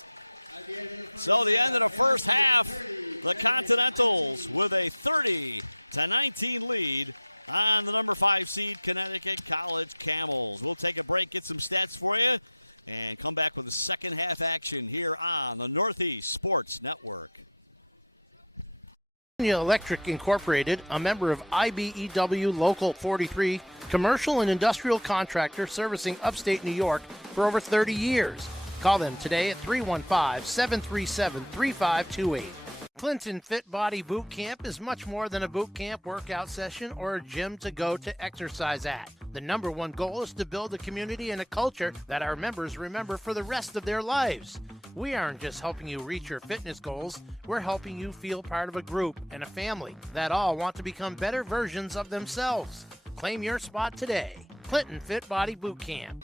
So the end of the first half, the Continentals with a 30-19 lead on the number 5 seed Connecticut College Camels. We'll take a break, get some stats for you, and come back with the second half action here on the Northeast Sports Network. Electric Incorporated, a member of IBEW Local 43, commercial and industrial contractor servicing upstate New York for over 30 years. Call them today at 315-737-3528. Clinton Fit Body Boot Camp is much more than a boot camp workout session or a gym to go to exercise at. The number one goal is to build a community and a culture that our members remember for the rest of their lives. We aren't just helping you reach your fitness goals, we're helping you feel part of a group and a family that all want to become better versions of themselves. Claim your spot today. Clinton Fit Body Boot Camp.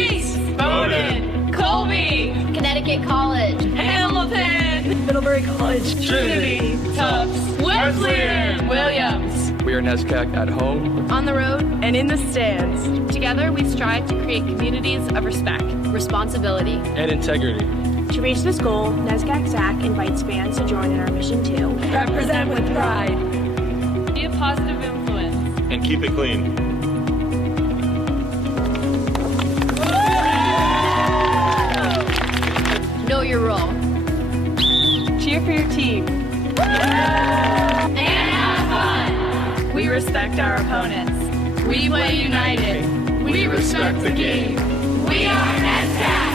Reese, Bowdoin, Colby, Connecticut College, Hamilton, Middlebury College, Trinity, Tufts, Wesleyan, Williams. We are NESCAC at home, On the road, and in the stands. Together, we strive to create communities of respect, responsibility, and integrity. To reach this goal, NESCAC SAC invites fans to join in our mission to Represent with pride. Be a positive influence. And keep it clean. know your role, Cheer for your team. And have fun. We respect our opponents. We play united. We respect the game. We are NESCAC.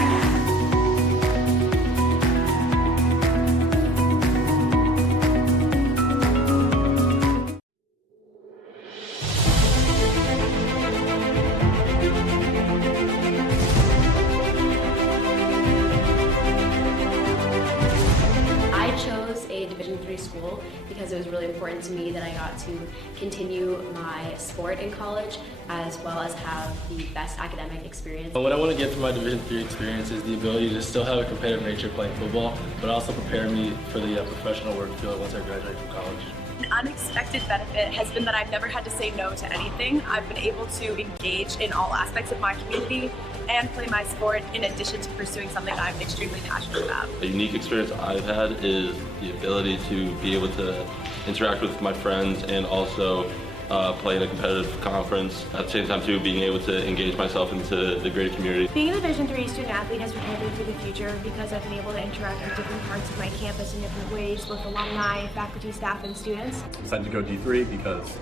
School because it was really important to me that I got to continue my sport in college as well as have the best academic experience. What I want to get from my Division III experience is the ability to still have a competitive nature playing football, but also prepare me for the professional work field once I graduate from college. An unexpected benefit has been that I've never had to say no to anything. I've been able to engage in all aspects of my community and play my sport in addition to pursuing something I'm extremely passionate about. A unique experience I've had is the ability to be able to interact with my friends and also play in a competitive conference. At the same time too, being able to engage myself into the greater community. Being a Division III student athlete has prepared me for the future because I've been able to interact with different parts of my campus in different ways, both alumni, faculty, staff, and students. I decided to go D3 because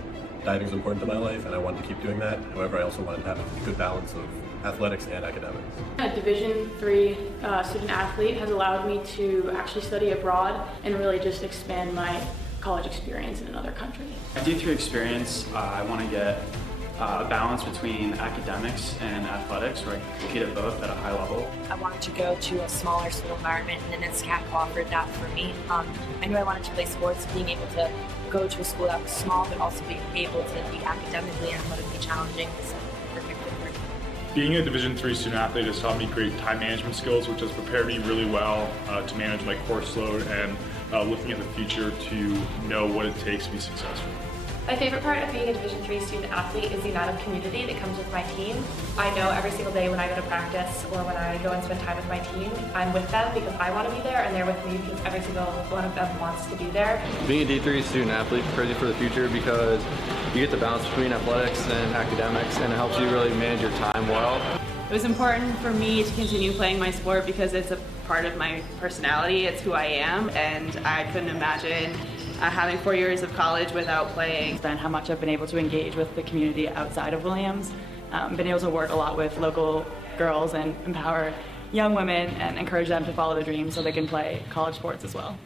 diving is important to my life and I wanted to keep doing that. However, I also wanted to have a good balance of athletics and academics. A Division III student athlete has allowed me to actually study abroad and really just expand my college experience in another country. A D3 experience, I want to get a balance between academics and athletics, where I can compete at both at a high level. I wanted to go to a smaller school environment, and the NESCAC offered that for me. I knew I wanted to play sports, being able to go to a school that was small, but also being able to be academically and politically challenging. Being a Division III student athlete has helped me create time management skills, which has prepared me really well to manage my course load and looking at the future to know what it takes to be successful. My favorite part of being a Division III student athlete is the amount of community that comes with my team. I know every single day when I go to practice or when I go and spend time with my team, I'm with them because I want to be there and they're with me because every single one of them wants to be there. Being a D3 student athlete prepares you for the future because you get the balance between athletics and academics, and it helps you really manage your time well. It was important for me to continue playing my sport because it's a part of my personality, it's who I am, and I couldn't imagine having 4 years of college without playing. And how much I've been able to engage with the community outside of Williams. Been able to work a lot with local girls and empower young women and encourage them to follow their dreams so they can play college sports as well.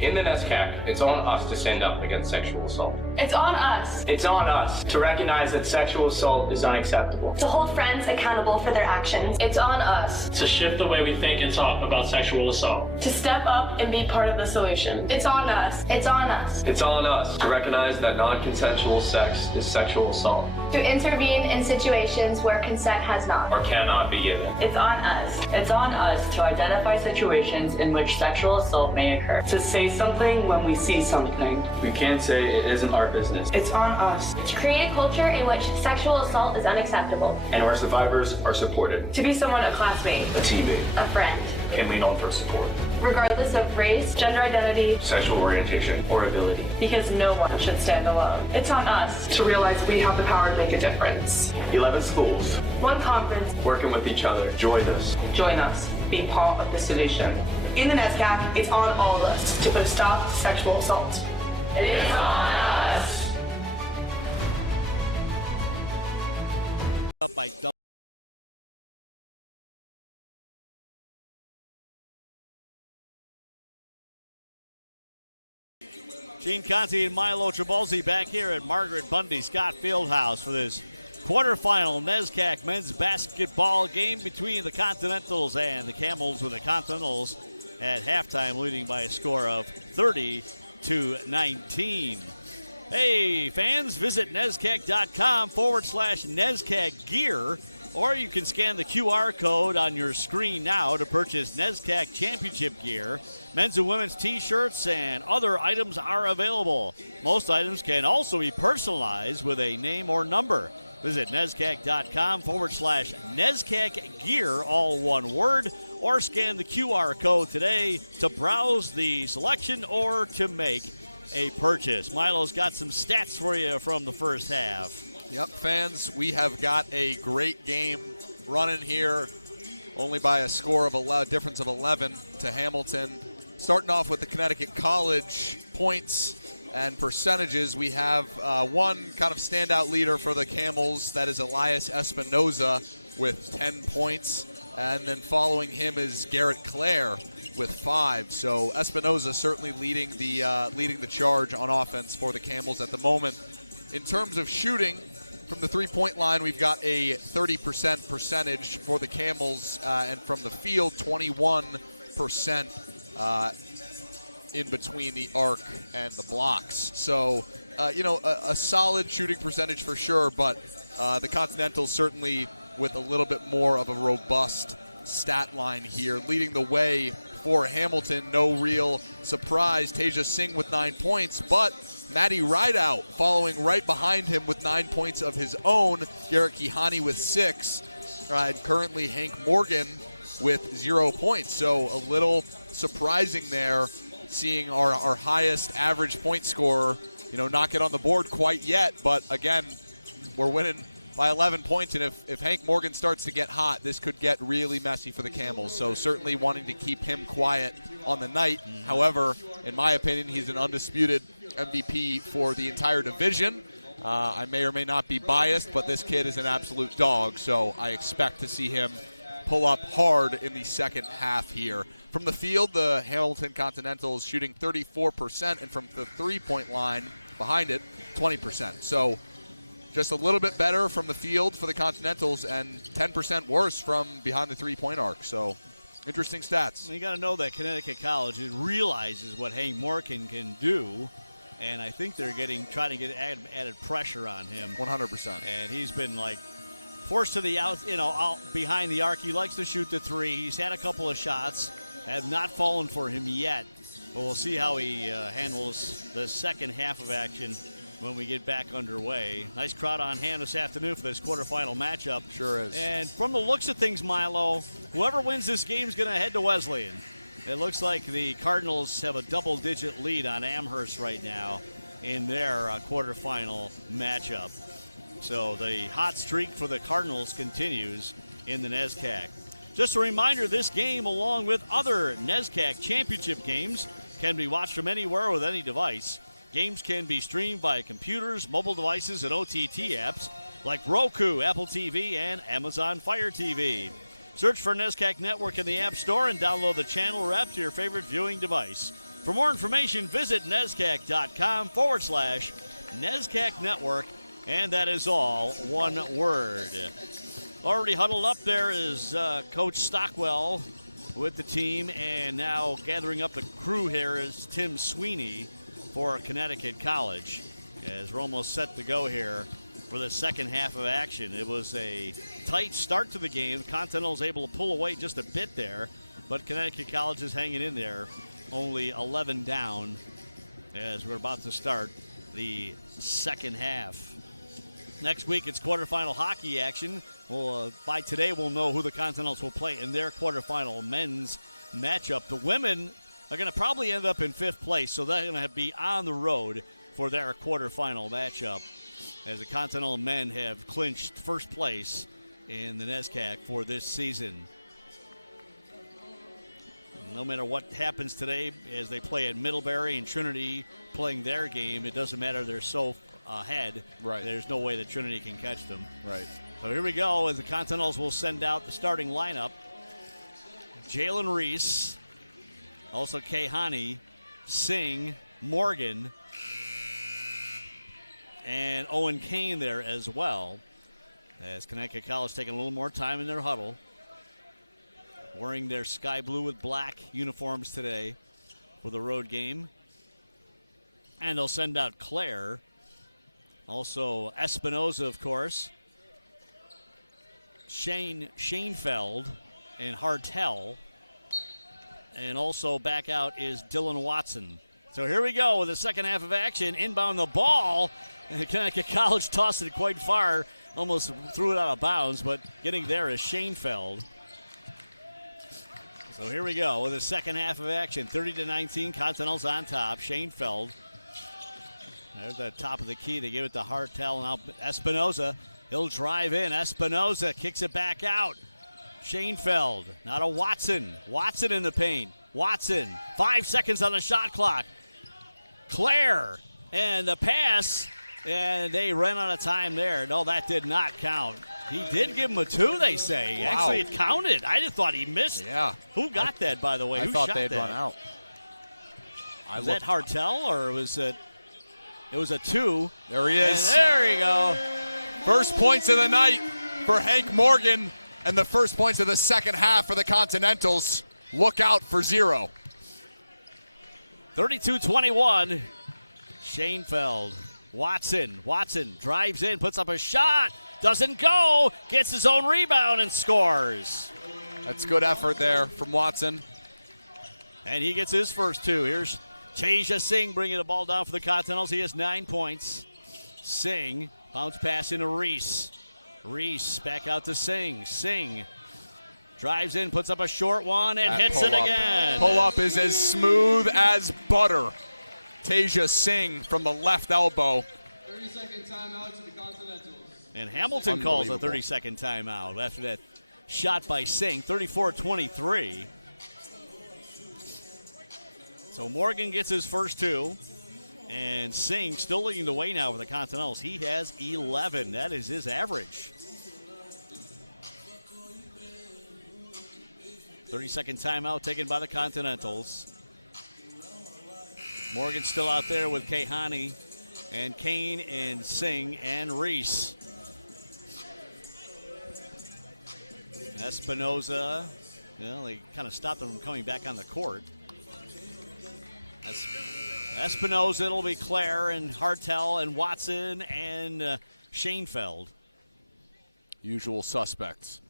In the NESCAC, it's on us to stand up against sexual assault. It's on us. It's on us to recognize that sexual assault is unacceptable. To hold friends accountable for their actions. It's on us. To shift the way we think and talk about sexual assault. To step up and be part of the solution. It's on us. It's on us. It's on us to recognize that non-consensual sex is sexual assault. To intervene in situations where consent has not. Or cannot be given. It's on us. It's on us to identify situations in which sexual assault may occur. To say something when we see something. We can't say it isn't our business. It's on us. To create a culture in which sexual assault is unacceptable. And where survivors are supported. To be someone, a classmate, A teammate. A friend. Can lean on for support. Regardless of race, gender identity, Sexual orientation or ability. because no one should stand alone. It's on us to realize we have the power to make a difference. 11 schools. One conference. Working with each other. Join us. Join us. Be part of the solution. In the NESCAC, it's on all of us to put a stop to sexual assault. It's on us. Up by Gene Conti and Milo Trabolzi back here at Margaret Bundy Scott Fieldhouse for this quarterfinal NESCAC men's basketball game between the Continentals and the Camels, with the Continentals at halftime leading by a score of 30-19. Hey, fans, visit NESCAC.com/NESCAC gear, or you can scan the QR code on your screen now to purchase NESCAC championship gear. Men's and women's t-shirts and other items are available. Most items can also be personalized with a name or number. Visit NESCAC.com/NESCAC gear, all one word, or scan the QR code today to browse the selection or to make a purchase. Milo's got some stats for you from the first half. Yep, fans, we have got a great game running here, only by a score of a difference of 11 to Hamilton. Starting off with the Connecticut College points and percentages, we have one kind of standout leader for the Camels. That is Elias Espinoza with 10 points. And then following him is Garrett Clare with 5. So Espinoza certainly leading the charge on offense for the Camels at the moment. In terms of shooting from the three-point line, we've got a 30% percentage for the Camels, and from the field, 21% in between the arc and the blocks. So, a solid shooting percentage for sure, but the Continentals certainly with a little bit more of a robust stat line here. Leading the way for Hamilton, no real surprise, Teja Singh with 9 points, but Matty Rideout following right behind him with 9 points of his own. Garrett Kihani with 6. And currently Hank Morgan with 0 points. So a little surprising there, seeing our highest average point scorer, not get on the board quite yet. But again, we're winning by 11 points, and if Hank Morgan starts to get hot, this could get really messy for the Camels. So certainly wanting to keep him quiet on the night. However, in my opinion, he's an undisputed MVP for the entire division. I may or may not be biased, but this kid is an absolute dog, so I expect to see him pull up hard in the second half here. From the field, the Hamilton Continentals shooting 34%, and from the three-point line behind it, 20%. So just a little bit better from the field for the Continentals and 10% worse from behind the three-point arc. So interesting stats. You got to know that Connecticut College realizes what Hank Morgan can do, and I think they're trying to get added pressure on him. 100%. And he's been forced to the out behind the arc. He likes to shoot the three. He's had a couple of shots, have not fallen for him yet, but we'll see how he handles the second half of action when we get back underway. Nice crowd on hand this afternoon for this quarterfinal matchup. Sure is. And from the looks of things, Milo, whoever wins this game is going to head to Wesleyan. It looks like the Cardinals have a double-digit lead on Amherst right now in their quarterfinal matchup. So the hot streak for the Cardinals continues in the NESCAC. Just a reminder, this game, along with other NESCAC championship games, can be watched from anywhere with any device. Games can be streamed by computers, mobile devices, and OTT apps like Roku, Apple TV, and Amazon Fire TV. Search for NESCAC Network in the App Store and download the channel or app to your favorite viewing device. For more information, visit NESCAC.com/NESCAC Network, and that is all one word. Already huddled up there is Coach Stockwell with the team, and now gathering up the crew here is Tim Sweeney for Connecticut College, as we're almost set to go here for the second half of action. It was a tight start to the game. Continental's able to pull away just a bit there, but Connecticut College is hanging in there, only 11 down as we're about to start the second half. Next week, it's quarterfinal hockey action. By today, we'll know who the Continentals will play in their quarterfinal men's matchup. The women are going to probably end up in fifth place, so they're going to be on the road for their quarterfinal matchup, as the Continental men have clinched first place in the NESCAC for this season. No matter what happens today, as they play at Middlebury and Trinity playing their game, it doesn't matter. They're so ahead. Right. There's no way that Trinity can catch them. Right. So here we go, as the Continentals will send out the starting lineup. Jalen Reese, also Kehani, Singh, Morgan, and Owen Kane there as well, as Connecticut College taking a little more time in their huddle, wearing their sky blue with black uniforms today for the road game. And they'll send out Claire Also Espinoza, of course. Schoenfeld and Hartel. And also back out is Dylan Watson. So here we go with the second half of action. Inbound the ball. And Connecticut College tossed it quite far. Almost threw it out of bounds, but getting there is Schoenfeld. So here we go with the second half of action. 30-19, Continentals on top. Schoenfeld. There's the top of the key. They give it to Hartel. Now Espinoza. He'll drive in. Espinoza kicks it back out. Schoenfeld. Now to Watson. Watson in the paint. Watson. 5 seconds on the shot clock. Claire. And the pass. And they ran out of time there. No, that did not count. He did give him a 2, they say. Wow. Actually, it counted. I just thought he missed. Yeah. Who got that, by the way? I Who thought shot they had that? run out. Was that Hartel, or was it? It was a 2. There he is. And there you go. First points of the night for Hank Morgan, and the first points of the second half for the Continentals. Look out for 0. 32-21. Schoenfeld. Watson drives in, puts up a shot, doesn't go, gets his own rebound and scores. That's good effort there from Watson. And he gets his first 2. Here's Teja Singh bringing the ball down for the Continentals. He has 9 points. Singh, bounce pass into Reese. Reese back out to Singh. Singh drives in, puts up a short one, and That hits it pull-up. again. Pull-up is as smooth as butter. Teja Singh from the left elbow. 30-second timeout to the Continentals. And Hamilton calls a 30-second timeout after that shot by Singh, 34-23. So Morgan gets his first 2. And Singh still leading the way now with the Continentals. He has 11. That is his average. 30-second timeout taken by the Continentals. Morgan still out there with Kahani and Kane and Singh and Reese. Espinoza, they kind of stopped him from coming back on the court. Espinoza, it'll be Claire and Hartel and Watson and Schoenfeld. Usual suspects.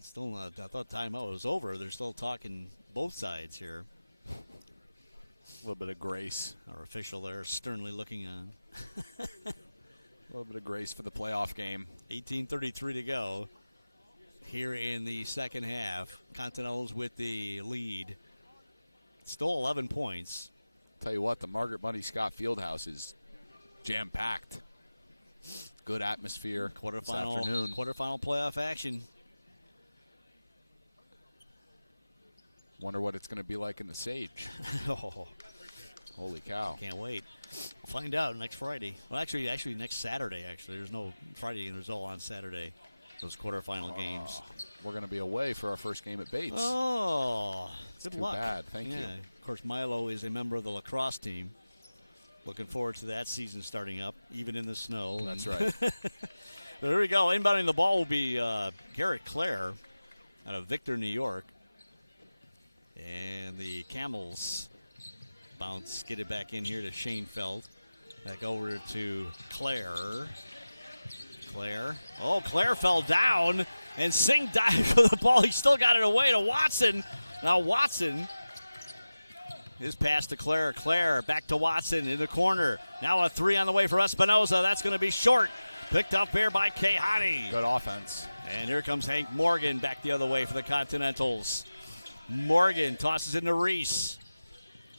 Still, I thought timeout was over. They're still talking both sides here. A little bit of grace. Our official there sternly looking on. A little bit of grace for the playoff game. 18:33 to go here in the second half. Continentals with the lead. Still 11 points. Tell you what, the Margaret Bundy Scott Fieldhouse is jam-packed. Good atmosphere this afternoon. Quarterfinal playoff action. Wonder what it's going to be like in the Sage. Oh. Holy cow. Can't wait. We'll find out next Friday. Well, actually next Saturday, actually. There's no Friday and there's all on Saturday, those quarterfinal games. We're going to be away for our first game at Bates. Oh, it's good too luck. bad. Thank you. Of course, Milo is a member of the lacrosse team. Looking forward to that season starting up, even in the snow. That's right. There we go. Inbounding the ball will be Garrett Clare out of Victor, New York. And the Camels bounce, get it back in here to Schoenfeld. Back over to Clare. Clare. Oh, Clare fell down, and Singh dived for the ball. He still got it away to Watson. Now Watson, his pass to Clare. Clare back to Watson in the corner. Now a 3 on the way for Espinoza. That's going to be short. Picked up here by Kahani. Good offense. And here comes Hank Morgan back the other way for the Continentals. Morgan tosses into Reese.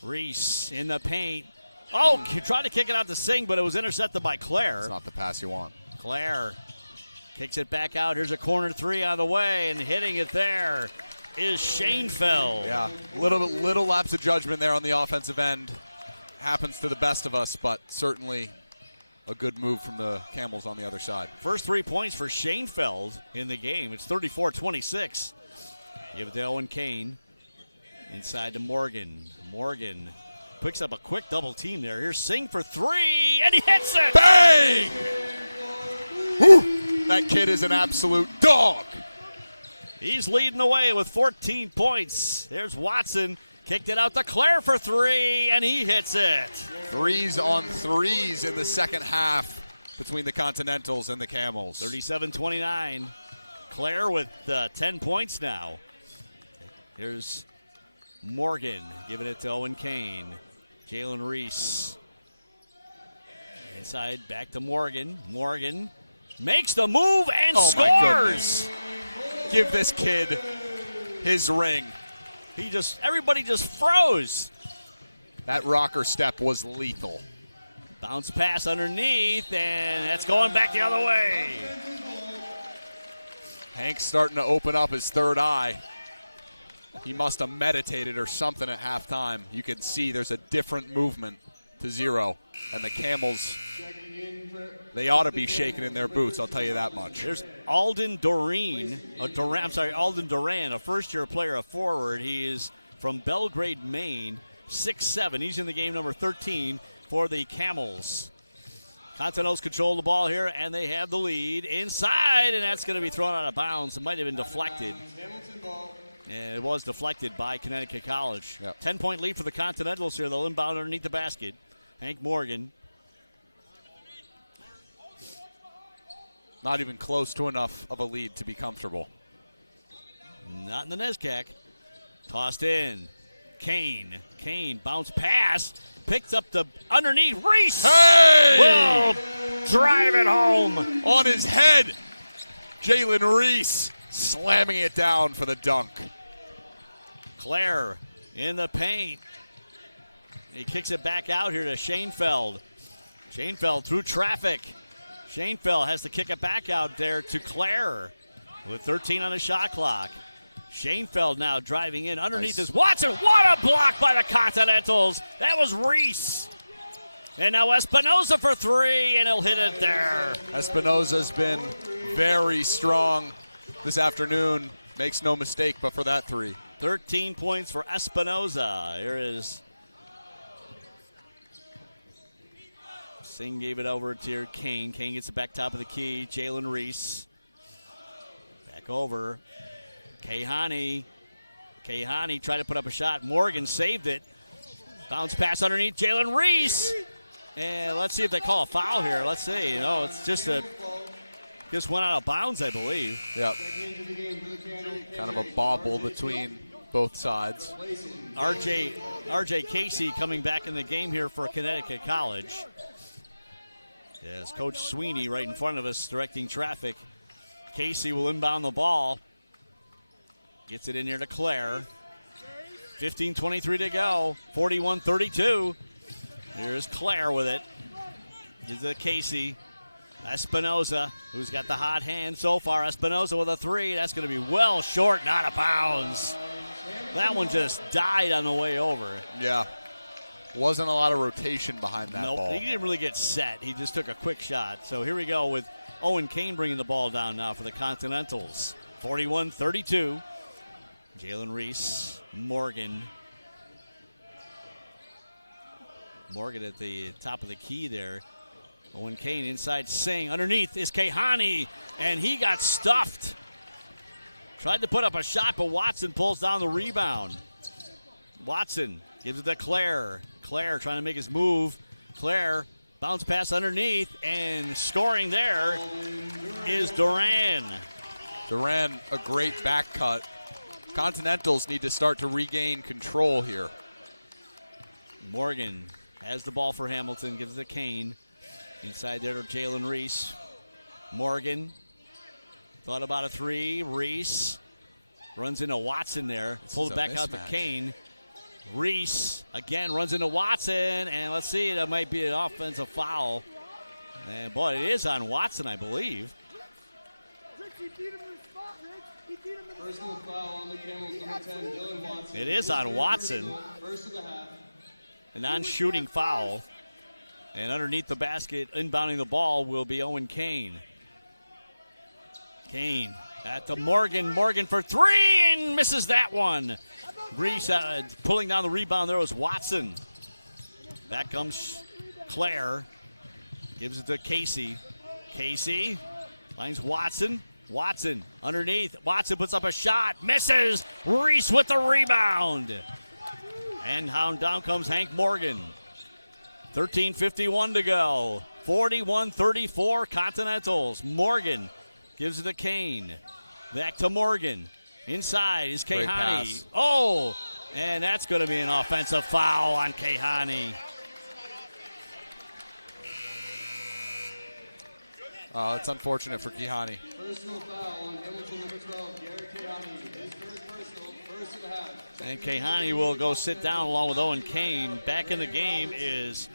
Reese in the paint. Oh, he tried to kick it out to Singh, but it was intercepted by Clare. It's not the pass you want. Clare kicks it back out. Here's a corner 3 on the way, and hitting it there is Schoenfeld. Yeah, little lapse of judgment there on the offensive end. Happens to the best of us, but certainly a good move from the Camels on the other side. First 3 points for Schoenfeld in the game. It's 34-26. Give it to Owen Kane. Inside to Morgan. Morgan picks up a quick double team there. Here's Singh for 3, and he hits it! Bang! Woo! That kid is an absolute dog. He's leading the way with 14 points. There's Watson. Kicked it out to Claire for three, and he hits it. 3s on 3s in the second half between the Continentals and the Camels. 37-29. Claire with 10 points now. Here's Morgan giving it to Owen Kane. Jalen Reese. Inside, back to Morgan. Morgan makes the move and scores. Give this kid his ring. Everybody just froze. That rocker step was lethal. Bounce pass underneath, and that's going back the other way. Hank's starting to open up his third eye. He must have meditated or something at halftime. You can see there's a different movement to 0. And the Camels, they ought to be shaking in their boots, I'll tell you that much. There's Alden Duran, a first-year player, a forward. He is from Belgrade, Maine, 6'7". He's in the game number 13 for the Camels. Continentals control the ball here, and they have the lead inside, and that's going to be thrown out of bounds. It might have been deflected. And it was deflected by Connecticut College. 10-point lead for the Continentals here. They'll inbound underneath the basket. Hank Morgan. Not even close to enough of a lead to be comfortable. Not in the NESCAC. Tossed in. Kane. Bounce pass. Picked up the underneath. Reese. Hey! Will drive it home. On his head. Jalen Reese slamming it down for the dunk. Claire in the paint. He kicks it back out here to Schoenfeld. Schoenfeld through traffic. Schoenfeld has to kick it back out there to Claire with 13 on the shot clock. Schoenfeld now driving in. Underneath is Watson. What a block by the Continentals. That was Reese. And now Espinoza for three, and he'll hit it there. Espinoza's been very strong this afternoon. Makes no mistake, but for that three. 13 points for Espinoza. Here is Singh, gave it over to Kane. Kane gets it back top of the key. Jalen Reese. Back over. Kahani tried to put up a shot. Morgan saved it. Bounce pass underneath Jalen Reese. And let's see if they call a foul here. Let's see. No, it's just went out of bounds, I believe. Yep. Kind of a bobble between both sides. RJ Casey coming back in the game here for Connecticut College. Yes, Coach Sweeney right in front of us directing traffic. Casey will inbound the ball. Gets it in here to Claire. 15:23 to go. 41-32. Here's Claire with it. Gives it to Casey. Espinoza, who's got the hot hand so far. Espinoza with a three. That's going to be well short and out of bounds. That one just died on the way over. Yeah. Wasn't a lot of rotation behind that ball. He didn't really get set. He just took a quick shot. So here we go with Owen Kane bringing the ball down now for the Continentals. 41-32. Jalen Reese, Morgan at the top of the key there. Owen Kane inside Singh. Underneath is Kahani, and he got stuffed. Tried to put up a shot, but Watson pulls down the rebound. Watson gives it to Claire. Claire trying to make his move. Claire, bounce pass underneath, and scoring there is Duran. Duran, a great back cut. Continentals need to start to regain control here. Morgan has the ball for Hamilton, gives it to Kane. Inside there to Jalen Reese. Morgan thought about a three. Reese runs into Watson there. Pulled it back out to Kane. Reese again runs into Watson, and let's see, that might be an offensive foul. And boy, it is on Watson, I believe. Personal foul on the Camels, number 10, Dylan Watson. It is on Watson. First of the half. A non-shooting foul. And underneath the basket, inbounding the ball, will be Owen Kane. Kane at the Morgan. Morgan for three, and misses that one. Reese pulling down the rebound there was Watson. Back comes Claire. Gives it to Casey. Casey finds Watson. Watson underneath. Watson puts up a shot. Misses. Reese with the rebound. And down comes Hank Morgan. 13:51 to go. 41-34 Continentals. Morgan gives it to Kane. Back to Morgan. Inside is Great Kahani. pass. Oh, and that's going to be an offensive foul on Kahani. It's unfortunate for Kahani. Personal foul on Hamilton number 12, Gary Kahani. His first personal, first of the half. And Kahani will go sit down along with Owen Kane. Back in the game is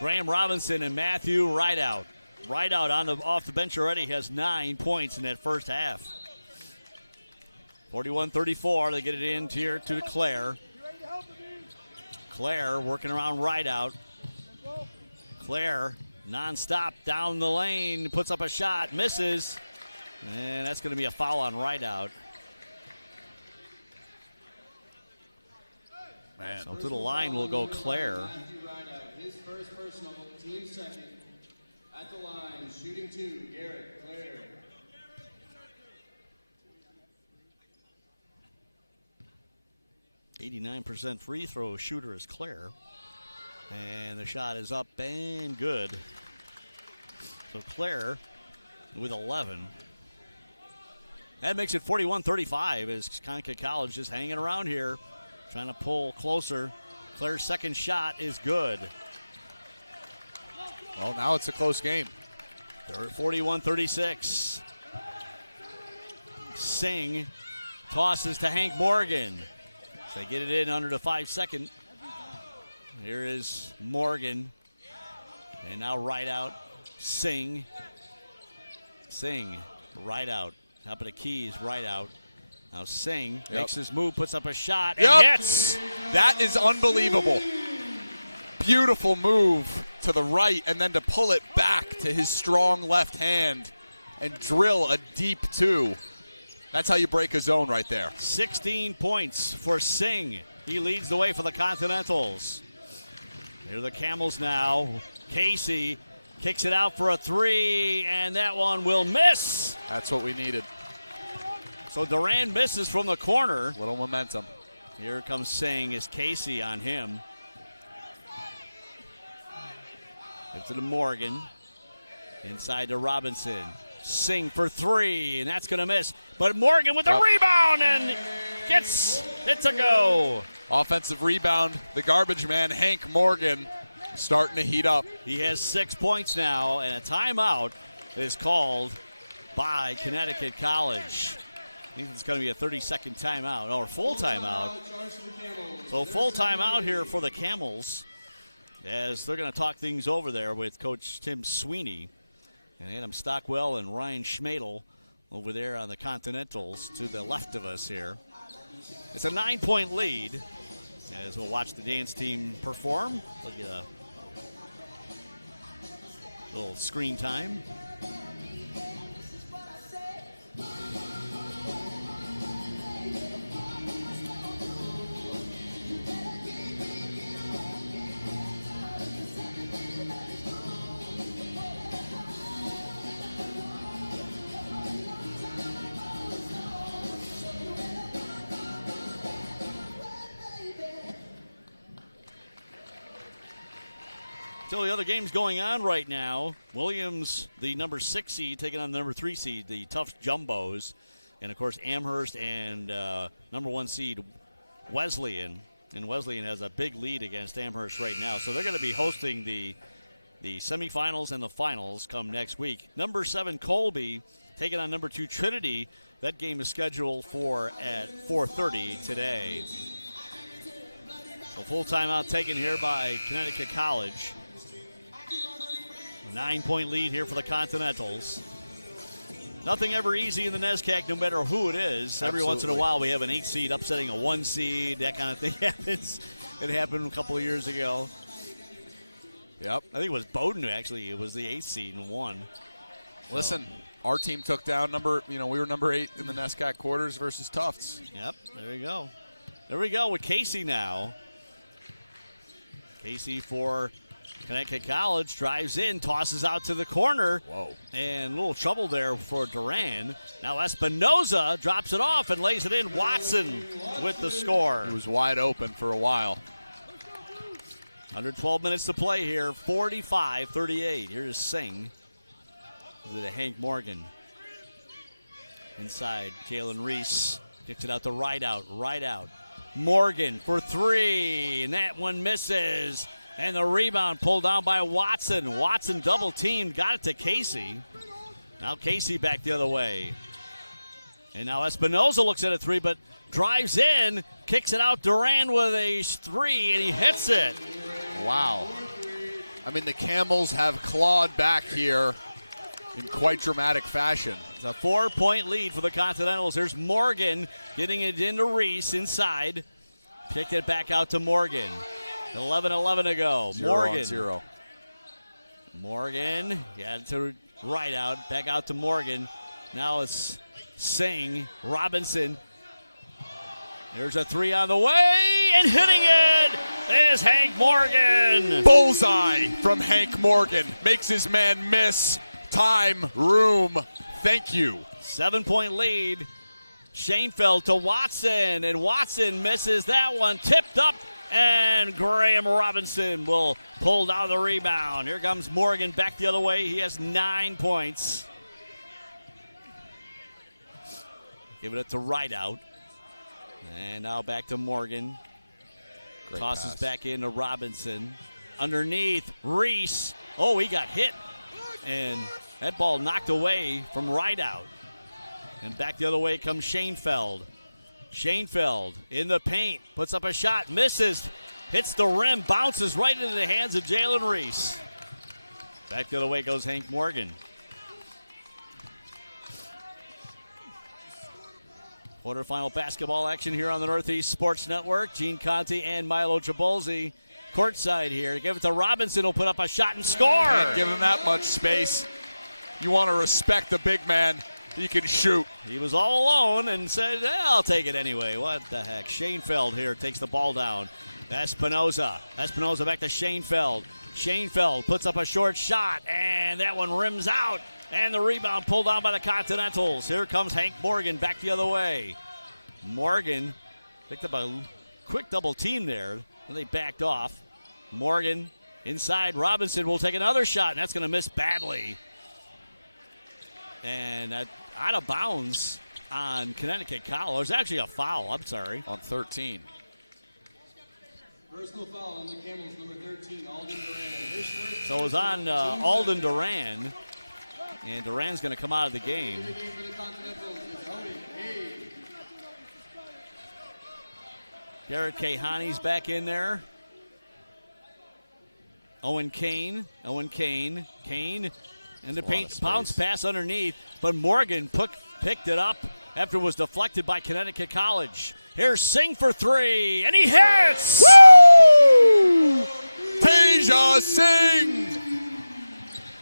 Graham Robinson and Matthew Rideout. Rideout off the bench already has 9 points in that first half. 41-34, they get it in here to Claire. Claire working around Rideout. Claire nonstop down the lane, puts up a shot, misses. And that's going to be a foul on Rideout. Man. So to the line will go Claire. His first personal, team second. At the line, shooting 2, Garrett Claire. 89% free throw shooter is Claire. And the shot is up and good. So Claire with 11. That makes it 41-35 as Conn College just hanging around here, trying to pull closer. Claire's second shot is good. Well, now it's a close game. 41-36. Singh tosses to Hank Morgan. So they get it in under the 5 second. Here is Morgan. And now Rideout. Singh. Rideout. Top of the keys, Rideout. Now Singh makes his move, puts up a shot, and hits. That is unbelievable. Beautiful move to the right, and then to pull it back to his strong left hand and drill a deep 2. That's how you break a zone right there. 16 points for Singh. He leads the way for the Continentals. Here are the Camels now. Casey kicks it out for a 3, and that one will miss. That's what we needed. So Duran misses from the corner. Little momentum. Here comes Singh. Is Casey on him. Up to the Morgan. Inside to Robinson. Singh for 3, and that's going to miss. But Morgan with the rebound and gets it to go. Offensive rebound. The garbage man, Hank Morgan, starting to heat up. He has 6 points now, and a timeout is called by Connecticut College. I think it's going to be a 30-second timeout, or full timeout. So full timeout here for the Camels as they're going to talk things over there with Coach Tim Sweeney and Adam Stockwell and Ryan Schmadel over there on the Continentals to the left of us here. It's a 9-point lead as we'll watch the dance team perform. Look at a little screen time. Still the other games going on right now. Williams, the number 6 seed, taking on the number 3 seed, the Tufts Jumbos. And, of course, Amherst and number 1 seed Wesleyan. And Wesleyan has a big lead against Amherst right now. So they're going to be hosting the semifinals and the finals come next week. Number 7 Colby taking on number 2 Trinity. That game is scheduled for at 4:30 today. So full timeout taken here by Connecticut College. 9-point lead here for the Continentals. Nothing ever easy in the NESCAC, no matter who it is. Absolutely. Every once in a while we have an 8 seed upsetting a 1 seed. That kind of thing happens. It happened a couple of years ago. Yep. I think it was Bowdoin, actually. It was the 8 seed and won. Listen, our team took down we were number 8 in the NESCAC quarters versus Tufts. Yep, there you go. There we go with Casey now. Casey for Connecticut College drives in, tosses out to the corner. Whoa. And a little trouble there for Duran. Now Espinoza drops it off and lays it in. Watson with the score. He was wide open for a while. Under 12 minutes to play here, 45-38. Here's Singh with Hank Morgan. Inside, Jalen Reese kicks it out to right out. Morgan for three, and that one misses. And the rebound pulled down by Watson. Watson double teamed, got it to Casey. Now Casey back the other way. And now Espinoza looks at a three, but drives in, kicks it out. Duran with a three, and he hits it. Wow. I mean, the Camels have clawed back here in quite dramatic fashion. It's a 4-point lead for the Continentals. There's Morgan getting it into Reese inside. Kicked it back out to Morgan. 11-11 to go. Morgan. 0-0. Morgan, to right out. Back out to Morgan. Now it's Singh. Robinson. There's a three on the way, and hitting it is Hank Morgan. Bullseye from Hank Morgan. Makes his man miss. Time, room, thank you. 7-point lead. Shanefield to Watson, and Watson misses that one. Tipped up, and Graham Robinson will pull down the rebound. Here comes Morgan back the other way. He has 9 points. Give it to Rideout. And now back to Morgan. Great Tosses pass. back into Robinson. Underneath, Reese. Oh, he got hit. And that ball knocked away from Rideout. And back the other way comes Shanefield. Shanefield in the paint. Puts up a shot. Misses. Hits the rim. Bounces right into the hands of Jalen Reese. Back the other way goes Hank Morgan. Quarterfinal basketball action here on the Northeast Sports Network. Gene Conti and Milo Chabolzi courtside here. Give it to Robinson, who'll put up a shot and score. Can't give him that much space. You want to respect the big man. He can shoot. He was all alone and said, I'll take it anyway. What the heck? Shanefield here takes the ball down. Espinoza back to Shanefield. Shanefield puts up a short shot, and that one rims out. And the rebound pulled down by the Continentals. Here comes Hank Morgan back the other way. Morgan picked up a quick double team there, and they backed off. Morgan inside. Robinson will take another shot, and that's going to miss badly. And out of bounds on Connecticut College. There's actually a foul, I'm sorry. On 13. Personal foul on the Camels, number 13, Alden Duran. So it was on Alden Duran. And Duran's going to come out of the game. Garrett Kahani's back in there. Owen Kane. Kane. And the paint bounce pass underneath. But Morgan picked it up after it was deflected by Connecticut College. Here's Singh for three. And he hits! Woo! Teja Singh!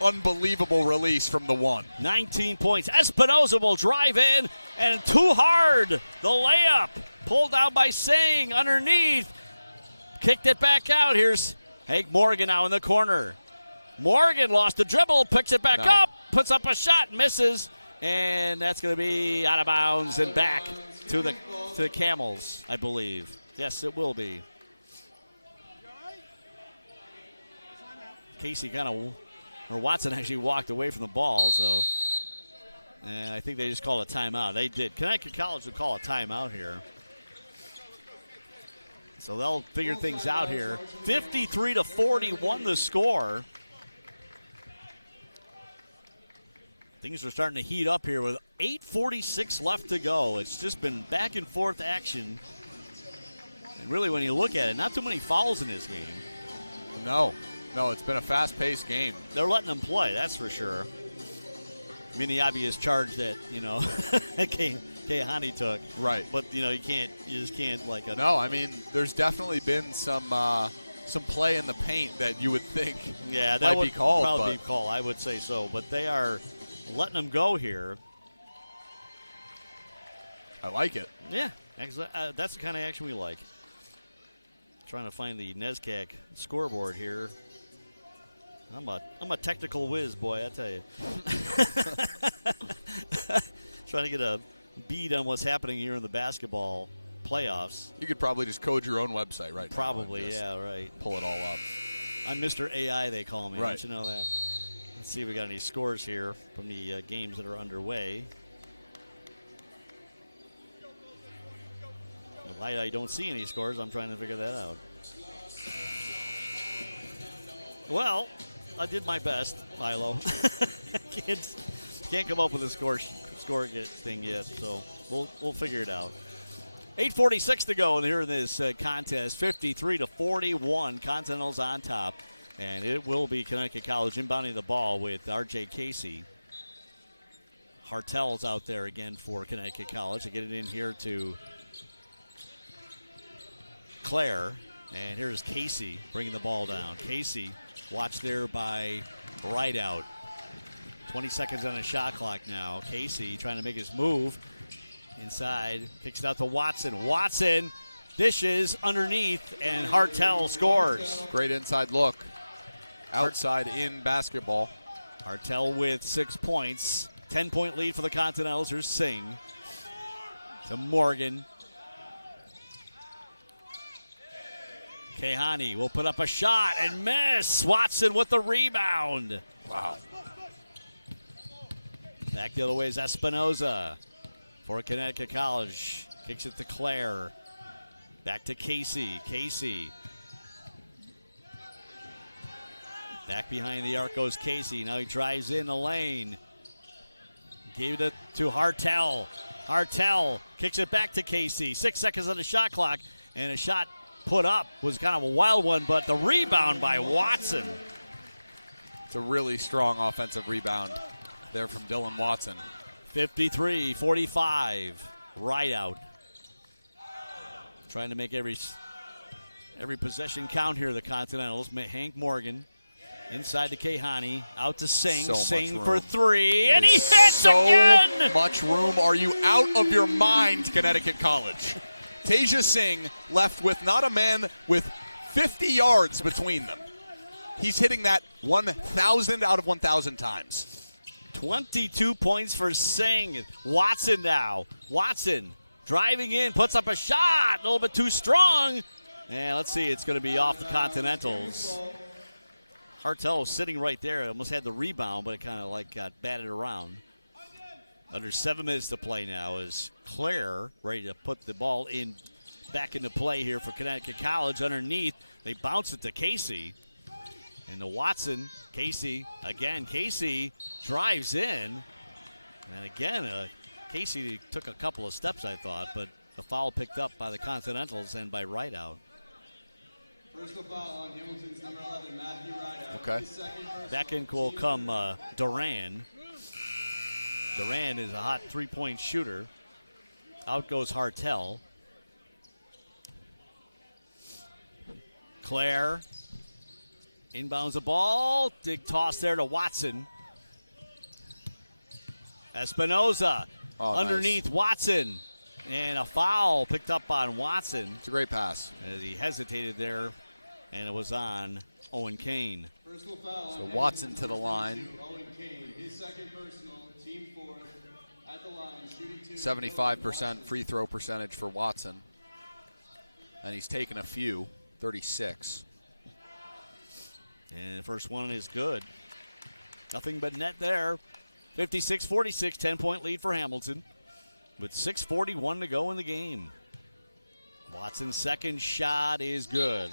Unbelievable release from the one. 19 points. Espinoza will drive in, and too hard. The layup pulled down by Singh underneath. Kicked it back out. Here's Hank Morgan now in the corner. Morgan lost the dribble, picks it back up, puts up a shot, misses, and that's going to be out of bounds and back to the Camels, I believe. Yes, it will be. Watson actually walked away from the ball, so and I think they just called a timeout. They did. Connecticut College will call a timeout here. So they'll figure things out here. 53-41 the score. Things are starting to heat up here with 8:46 left to go. It's just been back and forth action. And really, when you look at it, not too many fouls in this game. No, it's been a fast-paced game. They're letting them play, that's for sure. I mean, the obvious charge that, Kahani took. Right. But, you just can't like. No, I mean, there's definitely been some play in the paint that you would think that might would be called. Probably be called, I would say so. But they are letting them go here. I like it. Yeah, that's the kind of action we like. Trying to find the NESCAC scoreboard here. I'm a technical whiz, boy, I tell you. Trying to get a bead on what's happening here in the basketball playoffs. You could probably just code your own website, right? Probably, yeah, right. Pull it all up. I'm Mr. AI, they call me. Right. Don't you know that? Let's see if we got any scores here from the games that are underway. I don't see any scores. I'm trying to figure that out. Well, I did my best, Milo. Can't come up with a score thing yet, so we'll figure it out. 8:46 to go here in this contest. 53-41. Continentals on top, and it will be Connecticut College inbounding the ball with R.J. Casey. Hartel's out there again for Connecticut College. They get it in here to Claire, and here's Casey bringing the ball down. Casey, watched there by Rideout. 20 seconds on the shot clock now. Casey trying to make his move. Inside, kicks it out to Watson. Watson dishes underneath, and Hartel scores. Great inside look. Outside in basketball. Hartel with 6 points. 10-point lead for the Continentals. Here's Singh to Morgan. Kehani will put up a shot and miss. Watson with the rebound. Wow. Back the other way is Espinoza for Connecticut College. Kicks it to Claire. Back to Casey. Casey. Back behind the arc goes Casey. Now he drives in the lane. Gave it to Hartel. Hartel kicks it back to Casey. 6 seconds on the shot clock, and a shot put up was kind of a wild one, but the rebound by Watson. It's a really strong offensive rebound there from Dylan Watson. 53-45. Rideout. Trying to make every possession count here, the Continentals. Hank Morgan inside to Kehani. Out to Singh. So Singh for three. That And he is hits so again! Much room. Are you out of your mind, Connecticut College? Teja Singh left with not a man with 50 yards between them. He's hitting that 1,000 out of 1,000 times. 22 points for Singh. Watson now. Watson driving in, puts up a shot. A little bit too strong. And let's see, it's going to be off the Continentals. Hartel was sitting right there. Almost had the rebound, but it kind of got batted around. Under 7 minutes to play now is Claire ready to put the ball back into play here for Connecticut College. Underneath, they bounce it to Casey. And to Watson, Casey again. Casey drives in. And again, Casey took a couple of steps, I thought, but the foul picked up by the Continentals and by Rideout. Personal foul on Hamilton's number 11, Matthew Rideout. Okay. Back in will come Duran. Duran is a hot three-point shooter. Out goes Hartel. Claire inbounds the ball. Dig toss there to Watson. Espinoza underneath nice. Watson. And a foul picked up on Watson. It's a great pass. As he hesitated there, and it was on Owen Kane. So Watson to the line. Owen Kane, his second personal, team fourth, at the line, shooting 2. 75% free throw percentage for Watson. And he's taken a few, 36. And the first one is good. Nothing but net there. 56-46, 10-point lead for Hamilton with 6:41 to go in the game. Watson's second shot is good.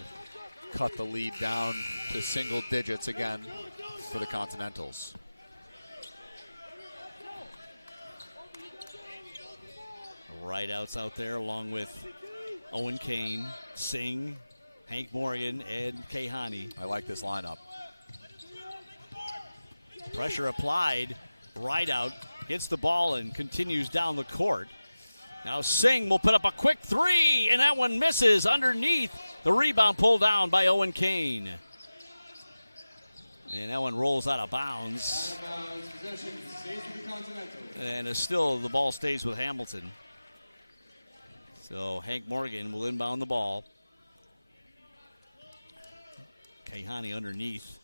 Cut the lead down to single digits again for the Continentals. Rideouts out there along with Owen Kane, Singh, Hank Morgan, and Kehani. I like this lineup. Pressure applied. Rideout gets the ball and continues down the court. Now Singh will put up a quick three, and that one misses underneath. The rebound pulled down by Owen Kane. And that one rolls out of bounds. Out of bounds, possession stays with the Continentals. And still the ball stays with Hamilton. So Hank Morgan will inbound the ball. Kehani underneath.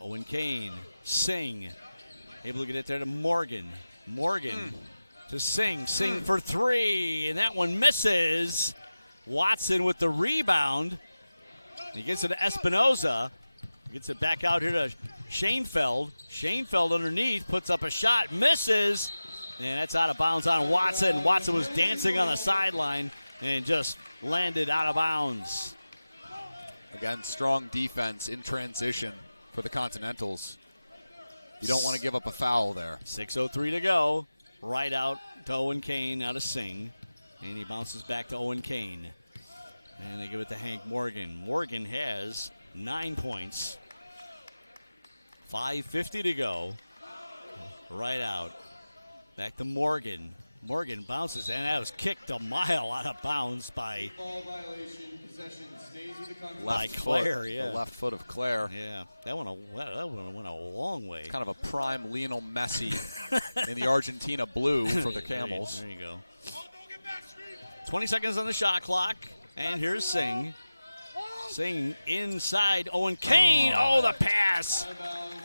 Owen Kane, Singh, able to get it there to Morgan. Morgan to Singh. Singh for three, and that one misses. Watson with the rebound. He gets it to Espinoza. Gets it back out here to Schoenfeld. Schoenfeld underneath, puts up a shot, misses, and that's out of bounds on Watson. Watson was dancing on the sideline and just landed out of bounds. Again, strong defense in transition for the Continentals. You don't want to give up a foul there. 6:03 to go. Right out to Owen Kane out of Singh. And he bounces back to Owen Kane. And they give it to Hank Morgan. Morgan has 9 points. 5:50 to go. Right out. Back to Morgan. Morgan bounces, and that was kicked a mile out of bounds by Ball violation, possession stays with the Continentals. by Claire. Yeah, the left foot of Claire. Yeah, that went a long way. It's kind of a prime Lionel Messi in the Argentina blue for the Camels. There you go. 20 seconds on the shot clock, and here's Singh. Singh inside Owen Kane. Oh, the pass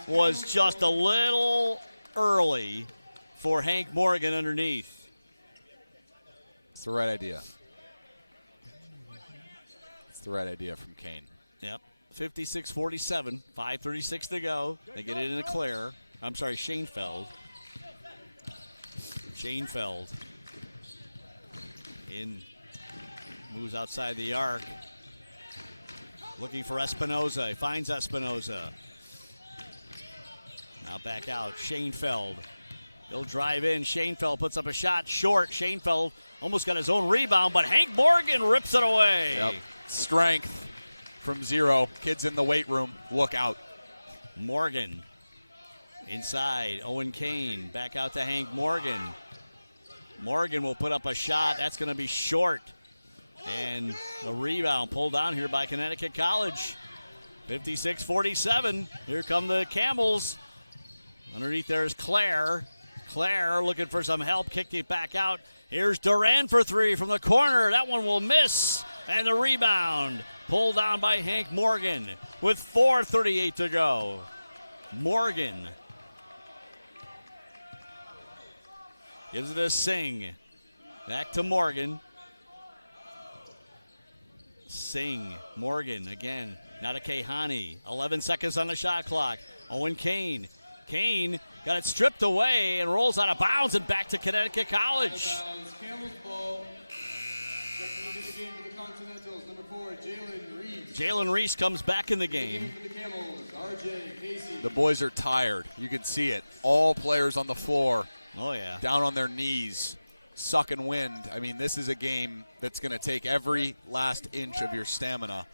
was just a little early for Hank Morgan underneath. It's the right idea. It's the right idea from Kane. Yep. 56-47, 5:36 to go. They get it into Claire. I'm sorry, Schoenfeld. Schoenfeld in, moves outside the arc. Looking for Espinoza. He finds Espinoza. Now back out. Schoenfeld. He'll drive in. Schoenfeld puts up a shot short. Schoenfeld almost got his own rebound, but Hank Morgan rips it away. Yep. Strength from zero. Kids in the weight room. Look out. Morgan inside. Owen Kane back out to Hank Morgan. Morgan will put up a shot. That's going to be short. And the rebound pulled down here by Connecticut College. 56-47. Here come the Camels. Underneath there is Claire. Claire looking for some help. Kicked it back out. Here's Duran for three from the corner. That one will miss. And the rebound pulled down by Hank Morgan with 4:38 to go. Morgan gives it to Singh. Back to Morgan. Singh, Morgan again. Now to Kahani. 11 seconds on the shot clock. Owen Kane. Kane got it stripped away and rolls out of bounds and back to Connecticut College. Camels ball. Checking into the game for the Continentals. Number 4, Jalen Reese. Jalen Reese comes back in the game. For the Camels, RJ Casey. The boys are tired. You can see it. All players on the floor. Oh, yeah. Down on their knees, sucking wind. I mean, this is a game that's going to take every last inch of your stamina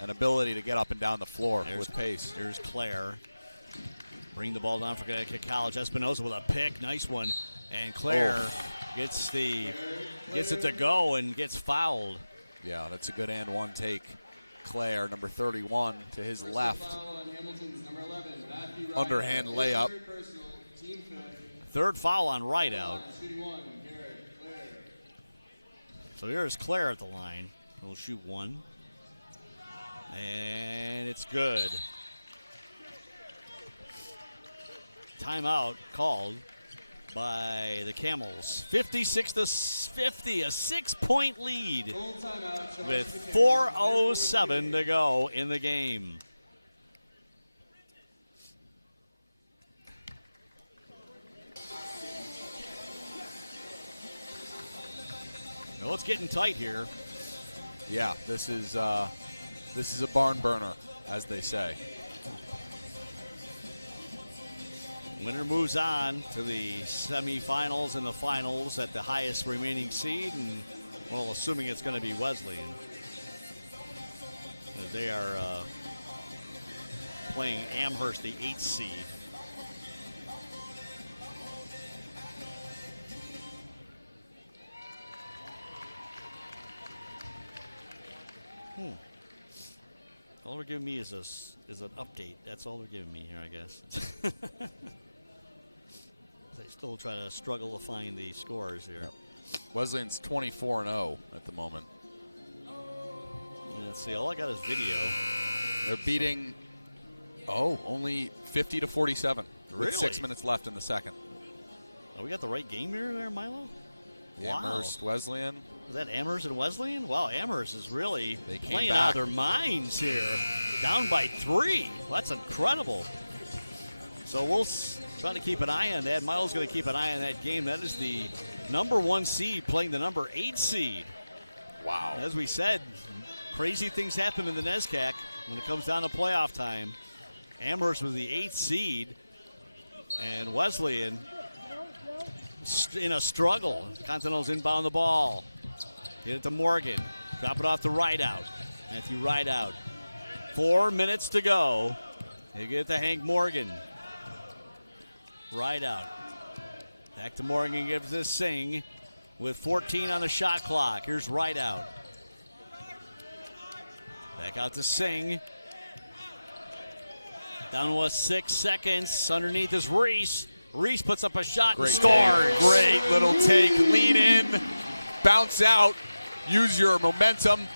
and ability to get up and down the floor with pace. There's Claire. Bring the ball down for Connecticut College. Espinoza with a pick. Nice one. And Claire gets it to go and gets fouled. Yeah, that's a good and one take. Claire, number 31, to his left. Underhand layup. Third foul on right out. So here's Claire at the line. We'll shoot one. And it's good. Timeout called by the Camels. 56-50, a 6-point lead with 4:07 to go in the game. Well, it's getting tight here. Yeah, this is a barn burner, as they say. Winner moves on to the semifinals and the finals at the highest remaining seed, and, well, assuming it's going to be Wesleyan. As they are playing Amherst, the 8th seed. All they're giving me is an update. That's all they're giving me here, I guess. They still try to struggle to find the scores here. Yep. Wesleyan's 24-0 at the moment. Let's see. All I got is video. They're beating, only 50-47 with Really? 6 minutes left in the second. Oh, we got the right game here there, Milo? Wow. Amherst Wesleyan. Was that Amherst and Wesleyan? Wow, Amherst is really playing back. out of their minds here. Down by 3. Well, that's incredible. So we'll try to keep an eye on that. Milo's going to keep an eye on that game. That is the number 1 seed playing the number 8 seed. Wow. As we said, crazy things happen in the NESCAC when it comes down to playoff time. Amherst was the 8th seed, and Wesleyan in a struggle. Continental's inbound the ball. Get it to Morgan. Drop it off to Rideout. Matthew Rideout. 4 minutes to go. They get it to Hank Morgan. Rideout. Back to Morgan, gives this Singh with 14 on the shot clock. Here's Rideout. Back out to Singh. Down to 6 seconds. Underneath is Reese. Reese puts up a shot and scores. Great little take. Lean in. Bounce out. Use your momentum.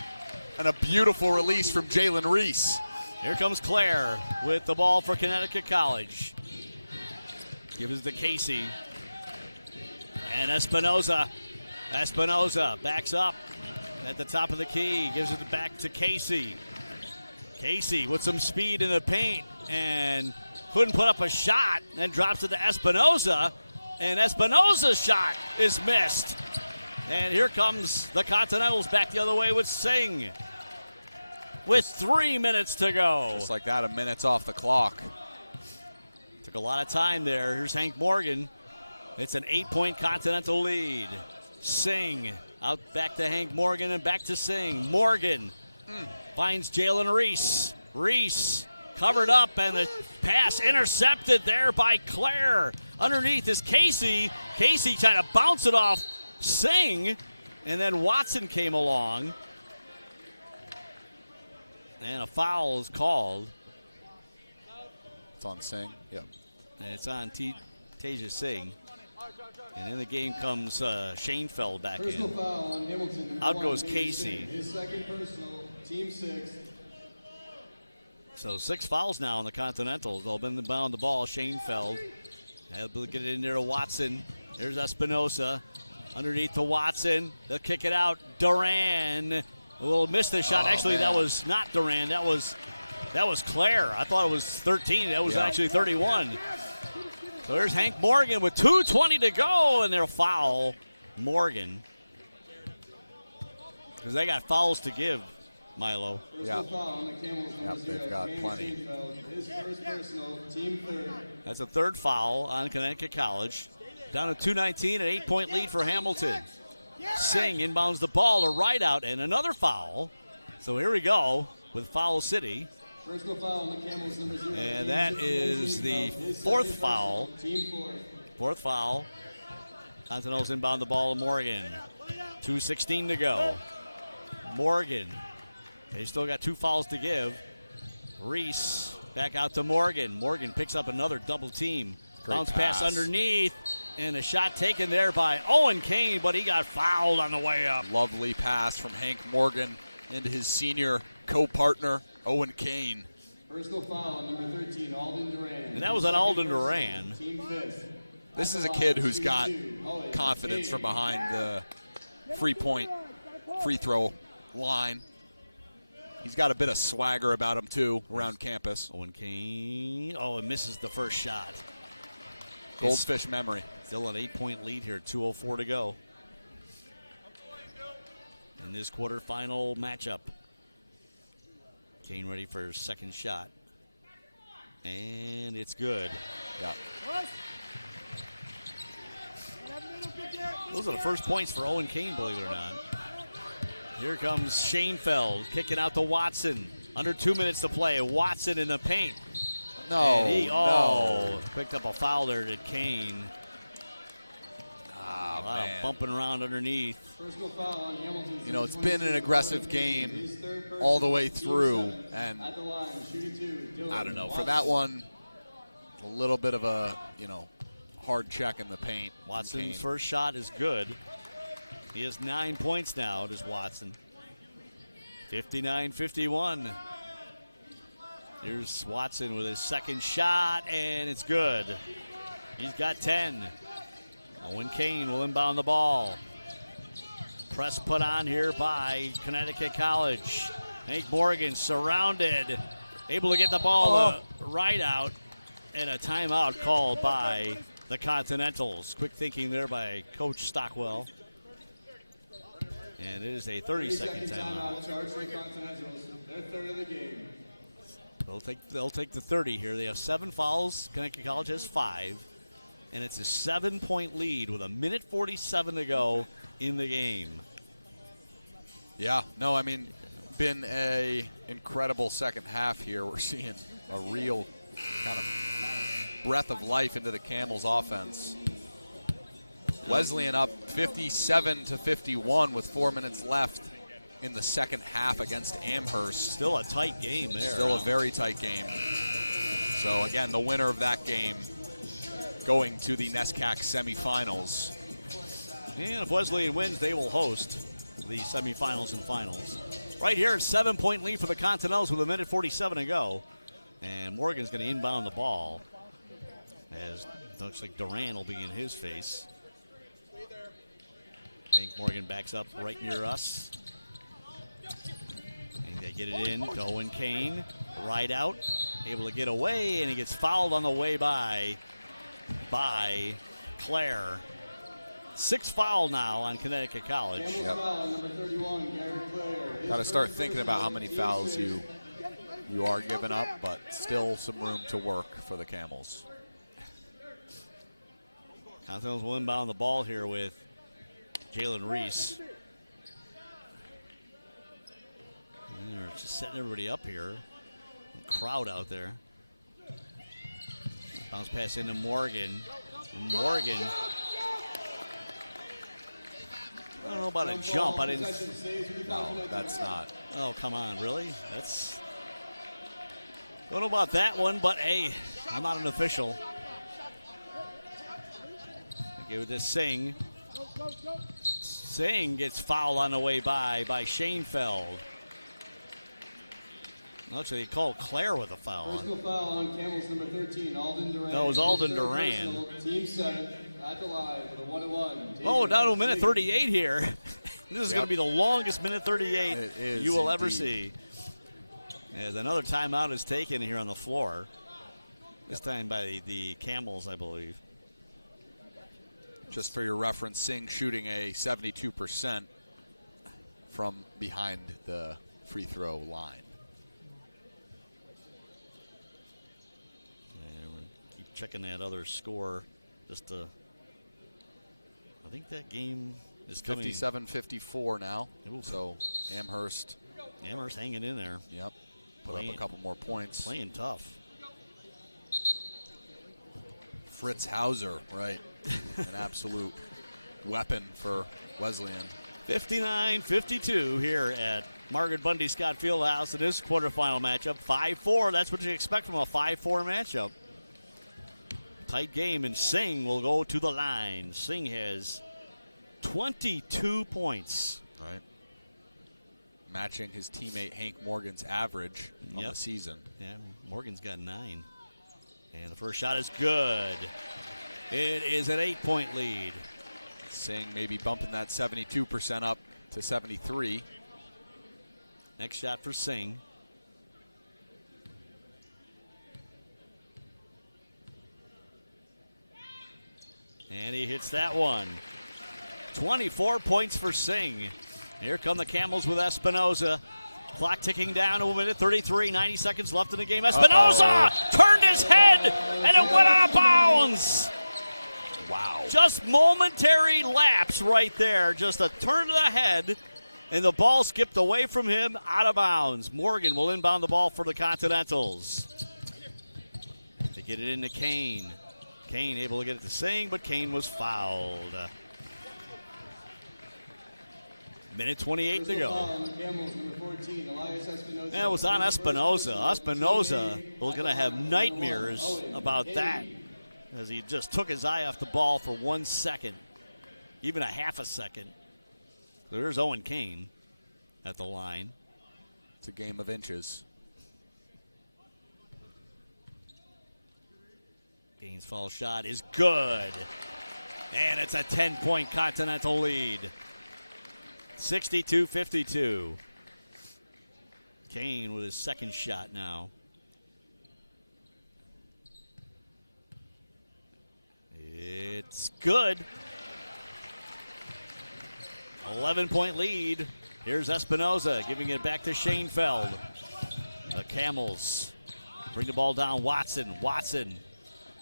And a beautiful release from Jalen Reese. Here comes Claire with the ball for Connecticut College. Gives it to Casey. And Espinoza. Espinoza backs up at the top of the key. Gives it back to Casey. Casey with some speed in the paint and couldn't put up a shot. Then drops it to Espinoza. And Espinoza's shot is missed. And here comes the Continentals back the other way with Singh. With 3 minutes to go. Just like that, a minute's off the clock. Took a lot of time there. Here's Hank Morgan. It's an 8-point Continental lead. Singh out back to Hank Morgan and back to Singh. Morgan finds Jalen Reese. Reese covered up and the pass intercepted there by Claire. Underneath is Casey. Casey trying to bounce it off Singh, and then Watson came along. And a foul is called. It's on Singh. Yep. And it's on Teja Singh. And in the game comes Shanefield back Personal in. foul on Hamilton. Out goes Casey. His second personal, team 6. So 6 fouls now on the Continentals. They'll been on the ball. Shanefield. They'll get it in there to Watson. There's Espinoza. Underneath to Watson. They'll kick it out. Duran will miss the shot. Actually, that was not Duran. That was Claire. I thought it was 13. That was actually 31. So there's Hank Morgan with 2:20 to go, and they'll foul Morgan. Because they got fouls to give, Milo. Yeah. Yep, they've got plenty. His first personal, team 3rd. That's a 3rd foul on Connecticut College. Down to 2:19, an 8-point lead for Hamilton. Singh inbounds the ball to Rideout, and another foul. So here we go with Foul City. Personal foul on the Camels, number 0. And that is the 4th foul. Team 4th foul. Continentals inbound the ball to Morgan. 2:16 to go. Morgan. They still got 2 fouls to give. Reese back out to Morgan. Morgan picks up another double team. Bounce pass underneath. And a shot taken there by Owen Kane, but he got fouled on the way up. Lovely pass from Hank Morgan into his senior co-partner, Owen Kane. Personal foul on number 13, Alden Duran. And that was on Alden Duran. Team 5th. This is a kid who's got confidence from behind the free throw line. He's got a bit of swagger about him, too, around campus. Owen Kane. Oh, and misses the first shot. Goldfish memory. Still an 8-point lead here, 2:04 to go. In this quarterfinal matchup. Kane ready for his second shot. And it's good. Yeah. Those are the first points for Owen Kane, believe it or not. Here comes Shanefield kicking out to Watson. Under 2 minutes to play. Watson in the paint. No, no. Picked up a foul there to Kane. A lot of bumping around underneath. Personal foul on Hamilton. You know, it's been an aggressive game all the way through, and At the line, shooting 2, I don't know, for that one, a little bit of a, hard check in the paint. Watson's first shot is good. He has 9 points now, does Watson. 59-51. Here's Watson with his second shot, and it's good. He's got 10. Owen Kane will inbound the ball. Press put on here by Connecticut College. Hank Morgan surrounded, able to get the ball right out, and a timeout called by the Continentals. Quick thinking there by Coach Stockwell. And it is a 30-second timeout. Charge for the Continentals. Their third of the game. They'll take the 30 here. They have 7 fouls. Connecticut College has 5. And it's a 7-point lead with 1:47 to go in the game. Yeah, no, I mean, been a incredible second half here. We're seeing a real kind of breath of life into the Camels offense. Wesleyan up 57-51 with 4 minutes left in the second half against Amherst. Still a tight game there. Still a very tight game. So again, the winner of that game going to the NESCAC semifinals. And if Wesleyan wins, they will host the semifinals and finals. Right here, 7-point lead for the Continentals with 1:47 to go. And Morgan's going to inbound the ball, as looks like Duran will be in his face. Hank Morgan backs up right near us. And they get it in to Owen Kane. Right out, able to get away, and he gets fouled on the way by Claire. 6 foul now on Connecticut College. Yep. Got to start thinking about how many fouls you are giving up, but still some room to work for the Camels. Continentals will inbound the ball here with Jalen Reese. And they're just setting everybody up here. Crowd out there. Bounce pass into Morgan. Morgan. I don't know about a jump. I didn't. No, that's not. Oh, come on, really? That's. Don't know about that one, but hey, I'm not an official. I give it to Singh. Singh gets fouled on the way by Shainfeld. Looks like he called Claire with a foul. Personal foul on Camels number 13, Alden Duran. That was Alden Duran. Team 7 at the line with a 1-1. Oh, down to a minute 38 here. This is going to be the longest minute 38 you will ever see. As another timeout is taken here on the floor. This time by the Camels, I believe. Just for your reference, Singh shooting a 72% from behind the free throw line. Keep checking that other score. Just to, I think that game is coming. 57-54 now. Oof. So Amherst hanging in there. Yep. Put up a couple more points. Playing tough. Fritz Hauser, right. An absolute weapon for Wesleyan. 59-52 here at Margaret Bundy Scott Fieldhouse in this quarterfinal matchup. 5-4, that's what you expect from a 5-4 matchup. Tight game, and Singh will go to the line. Singh has 22 points. Right. Matching his teammate Hank Morgan's average on the season. Yeah, Morgan's got 9. And the first shot is good. It is an 8-point lead. Singh maybe bumping that 72% up to 73. Next shot for Singh. And he hits that one. 24 points for Singh. Here come the Camels with Espinoza. Clock ticking down to a minute 33, 90 seconds left in the game. Espinoza turned his head and it went out of bounds. Wow. Just momentary lapse right there. Just a turn to the head, and the ball skipped away from him out of bounds. Morgan will inbound the ball for the Continentals. They get it into Kane. Kane able to get it to Singh, but Kane was fouled. Minute 28 to go. That was on Espinoza. Espinoza was going to have nightmares about that, as he just took his eye off the ball for 1 second, even a half a second. There's Owen Kane at the line. It's a game of inches. Kane's foul shot is good. And it's a 10-point Continental lead. 62-52. Kane with his second shot now. It's good. 11-point lead. Here's Espinoza giving it back to Shanefield. The Camels bring the ball down. Watson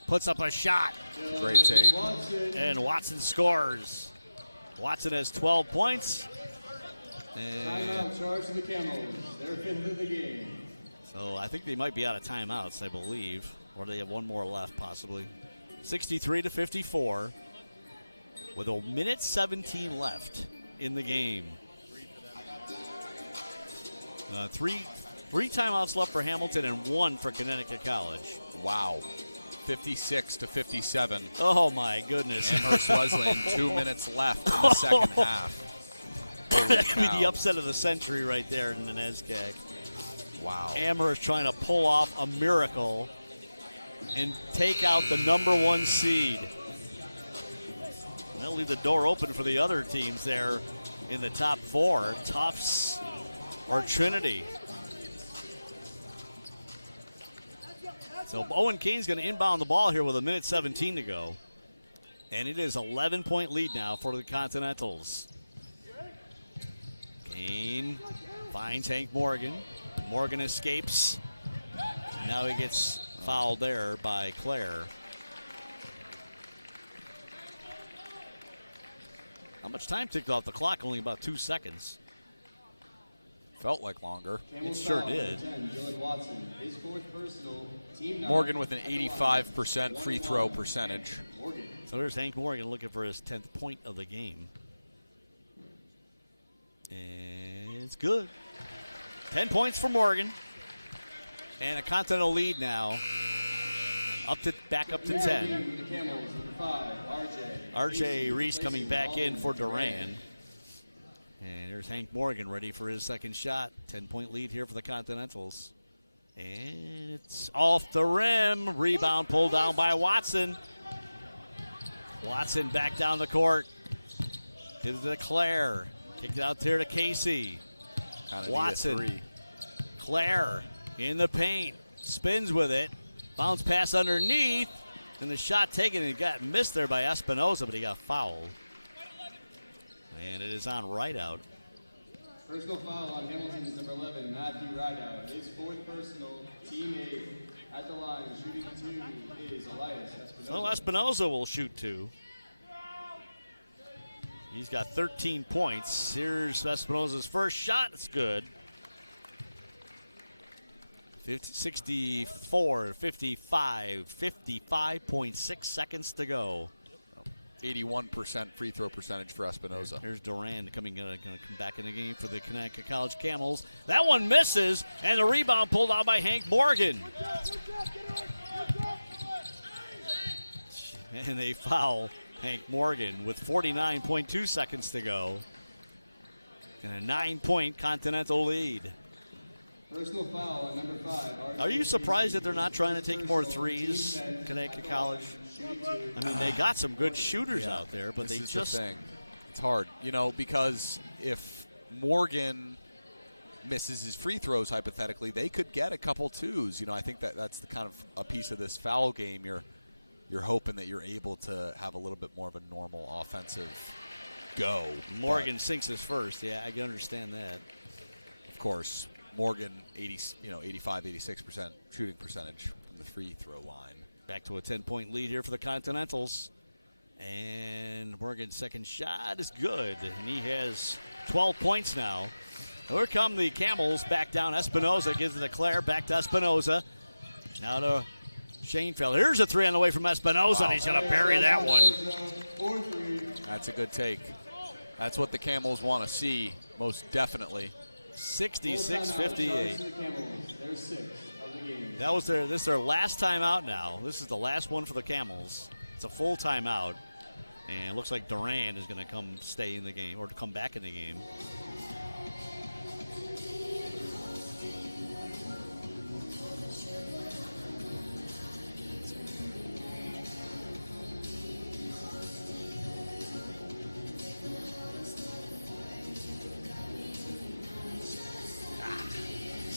puts up a shot. Great take. And Watson scores. Watson has 12 points. Timeout charge to the Camels. Their 5th of the game. So I think they might be out of timeouts, I believe. Or they have one more left, possibly. 63-54. With a minute 17 left in the game. Three timeouts left for Hamilton and one for Connecticut College. Wow. 56-57. Oh, my goodness. Amherst Wesleyan, 2 minutes left in the second half. That could be the upset of the century right there in the NESCAC. Wow. Amherst trying to pull off a miracle and take out the #1 seed. That'll leave the door open for the other teams there in the top 4, Tufts or Trinity. So Owen Kane's going to inbound the ball here with a minute 17 to go. And it is 11-point lead now for the Continentals. Kane finds Hank Morgan. Morgan escapes. Now he gets fouled there by Claire. How much time ticked off the clock? Only about 2 seconds. Felt like longer. It sure did. Morgan with an 85% free throw percentage. So there's Hank Morgan looking for his 10th point of the game. And it's good. 10 points for Morgan. And a Continental lead now. Back up to 10. RJ Reese coming back in for Duran. And there's Hank Morgan ready for his second shot. 10-point lead here for the Continentals. And it's off the rim. Rebound pulled down by Watson. Watson back down the court. Gives it to Claire. Kicked it out there to Casey. Watson. Claire in the paint. Spins with it. Bounce pass underneath. And the shot taken and got missed there by Espinoza, but he got fouled. And it is on Rideout. Personal foul on Hamilton's number 11, Matthew Rideout. His 4th personal, team 8. At the line, shooting 2 is Elias Espinoza. So Espinoza will shoot 2. He's got 13 points. Here's Espinoza's first shot. It's good. 64, 55, 55.6 seconds to go. 81% free throw percentage for Espinoza. Here's Duran going to come back in the game for the Connecticut College Camels. That one misses, and the rebound pulled out by Hank Morgan. And they foul Hank Morgan with 49.2 seconds to go. And a 9-point Continental lead. Personal foul on number 5. Are you surprised that they're not trying to take more threes, Connecticut College? I mean, they got some good shooters out there, but this they is just... the thing. It's hard, because if Morgan misses his free throws, hypothetically, they could get a couple twos. I think that's the kind of a piece of this foul game. You're hoping that you're able to have a little bit more of a normal offensive go. Morgan sinks his first. Yeah, I can understand that. Of course, Morgan 85, 86% shooting percentage from the free throw line. Back to a 10-point lead here for the Continentals. And Morgan's second shot is good, and he has 12 points now. Here come the Camels back down. Espinoza gives it to Claire, back to Espinoza. Now to Shanefield. Here's a three on the way from Espinoza, and he's going to bury that one. That's a good take. That's what the Camels want to see, most definitely. 66-58. This is their last time out now. This is the last one for the Camels. It's a full timeout. And it looks like Duran is going to stay in the game, or to come back in the game.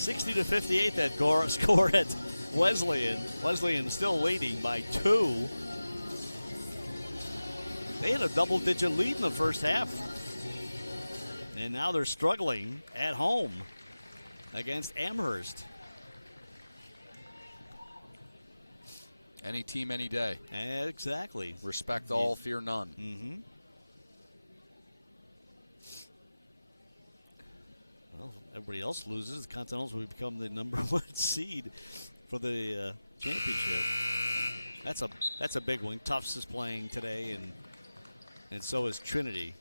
60-58 that score at Wesleyan. Wesleyan still leading by 2. They had a double-digit lead in the first half. And now they're struggling at home against Amherst. Any team, any day. Exactly. Respect all, fear none. Mm-hmm. Well, everybody else loses. The Continentals will become the number 1 seed for the championship. That's a big one. Tufts is playing today, and so is Trinity.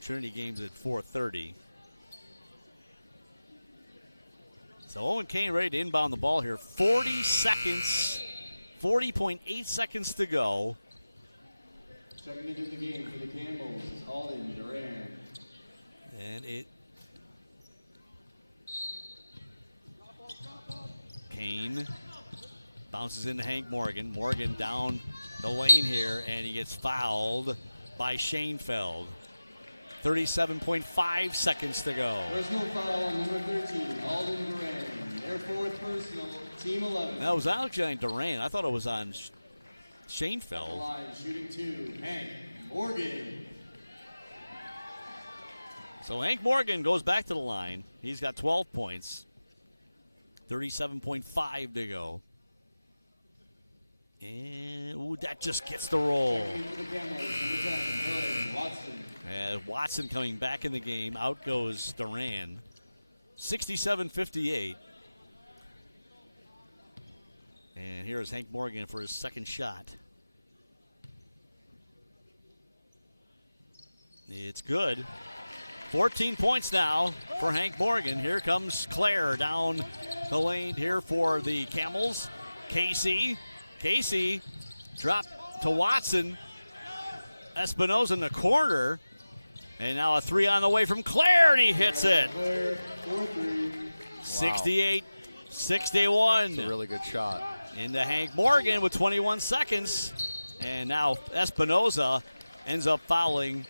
Trinity game's at 4:30. So Owen Kane ready to inbound the ball here. 40 seconds, 40.8 seconds to go. Checking into the game for the Camels is Alden Duran. And Kane bounces into Hank Morgan. Morgan down the lane here, and he gets fouled by Schoenfeld. 37.5 seconds to go. Personal foul on number 13, Alden Duran. Their 4th personal, team 11. That was actually on Duran. I thought it was on The Schoenfeld. line, shooting 2, Hank Morgan. So Hank Morgan goes back to the line. He's got 12 points. 37.5 to go. And that just gets the roll. And Watson coming back in the game. Out goes Duran. 67-58. And here is Hank Morgan for his second shot. It's good. 14 points now for Hank Morgan. Here comes Claire down the lane here for the Camels. Casey drop to Watson. Espinoza in the corner. And now a 3 on the way from Claire, and he hits it. 68-61. It's a really good shot. Into Hank Morgan with 21 seconds. And now Espinoza ends up fouling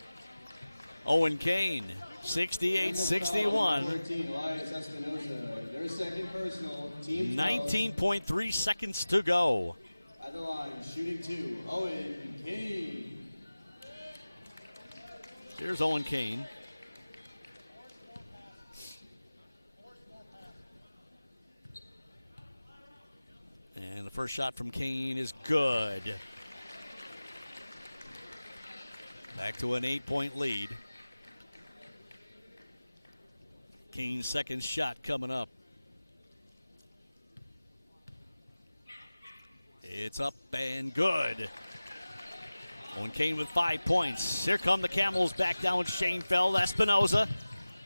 Owen Kane. 68-61. 13, Elias Espinoza. Their second personal, team 19.3 seconds to go. At the line, shooting 2, Owen Kane. Here's Owen Kane. And the first shot from Kane is good. Back to an 8-point lead. Kane's second shot coming up. It's up and good. Owen Kane with 5 points. Here come the Camels back down with Schoenfeld. Espinoza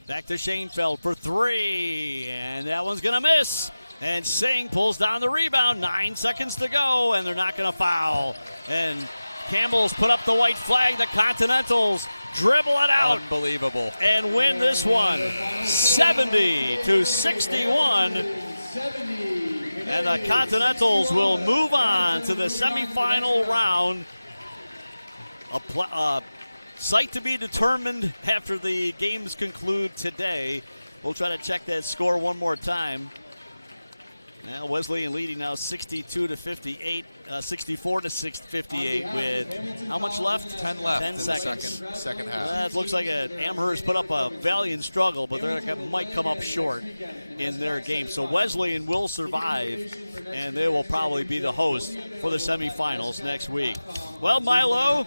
back to Schoenfeld for 3. And that one's going to miss. And Singh pulls down the rebound. 9 seconds to go, and they're not going to foul. And Camels put up the white flag. The Continentals dribble it out. Unbelievable. And win this one 70-61. And the Continentals will move on to the semifinal round. A site to be determined after the games conclude today. We'll try to check that score one more time. Now Wesleyan leading now 62-58, 64-58 with how much left? 10 left 10 in seconds. the second half. That looks like Amherst put up a valiant struggle, but they might come up short in their game. So Wesleyan will survive, and they will probably be the host for the semifinals next week. Well, Milo,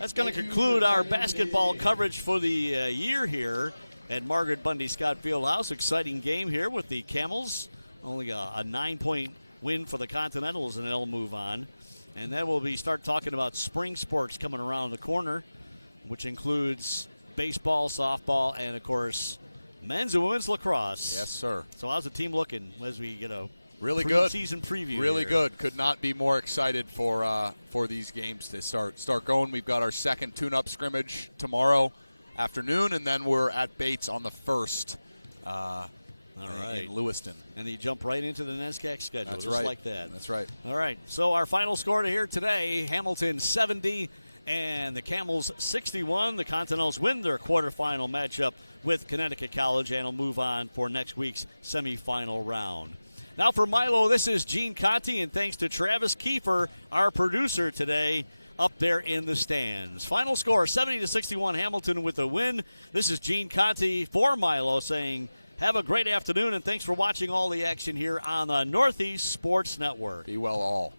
that's going to conclude our basketball coverage for the year here at Margaret Bundy Scott Fieldhouse. Exciting game here with the Camels. Only a 9-point win for the Continentals, and they'll move on. And then we'll start talking about spring sports coming around the corner, which includes baseball, softball, and, of course, men's and women's lacrosse. Yes, sir. So how's the team looking as we get a really good season preview? Really here? good. Could not be more excited for these games to start going. We've got our second tune-up scrimmage tomorrow afternoon, and then we're at Bates on the 1st. All right. In Lewiston. And you jump right into the NESCAC schedule. That's just right. like that. That's right. All right. So our final score to here today, Hamilton 70 And the Camels 61. The Continentals win their quarterfinal matchup with Connecticut College and will move on for next week's semifinal round. Now for Milo, this is Gene Conti, and thanks to Travis Kiefer, our producer today, up there in the stands. Final score, 70-61, Hamilton with the win. This is Gene Conti for Milo saying, have a great afternoon, and thanks for watching all the action here on the Northeast Sports Network. Be well all.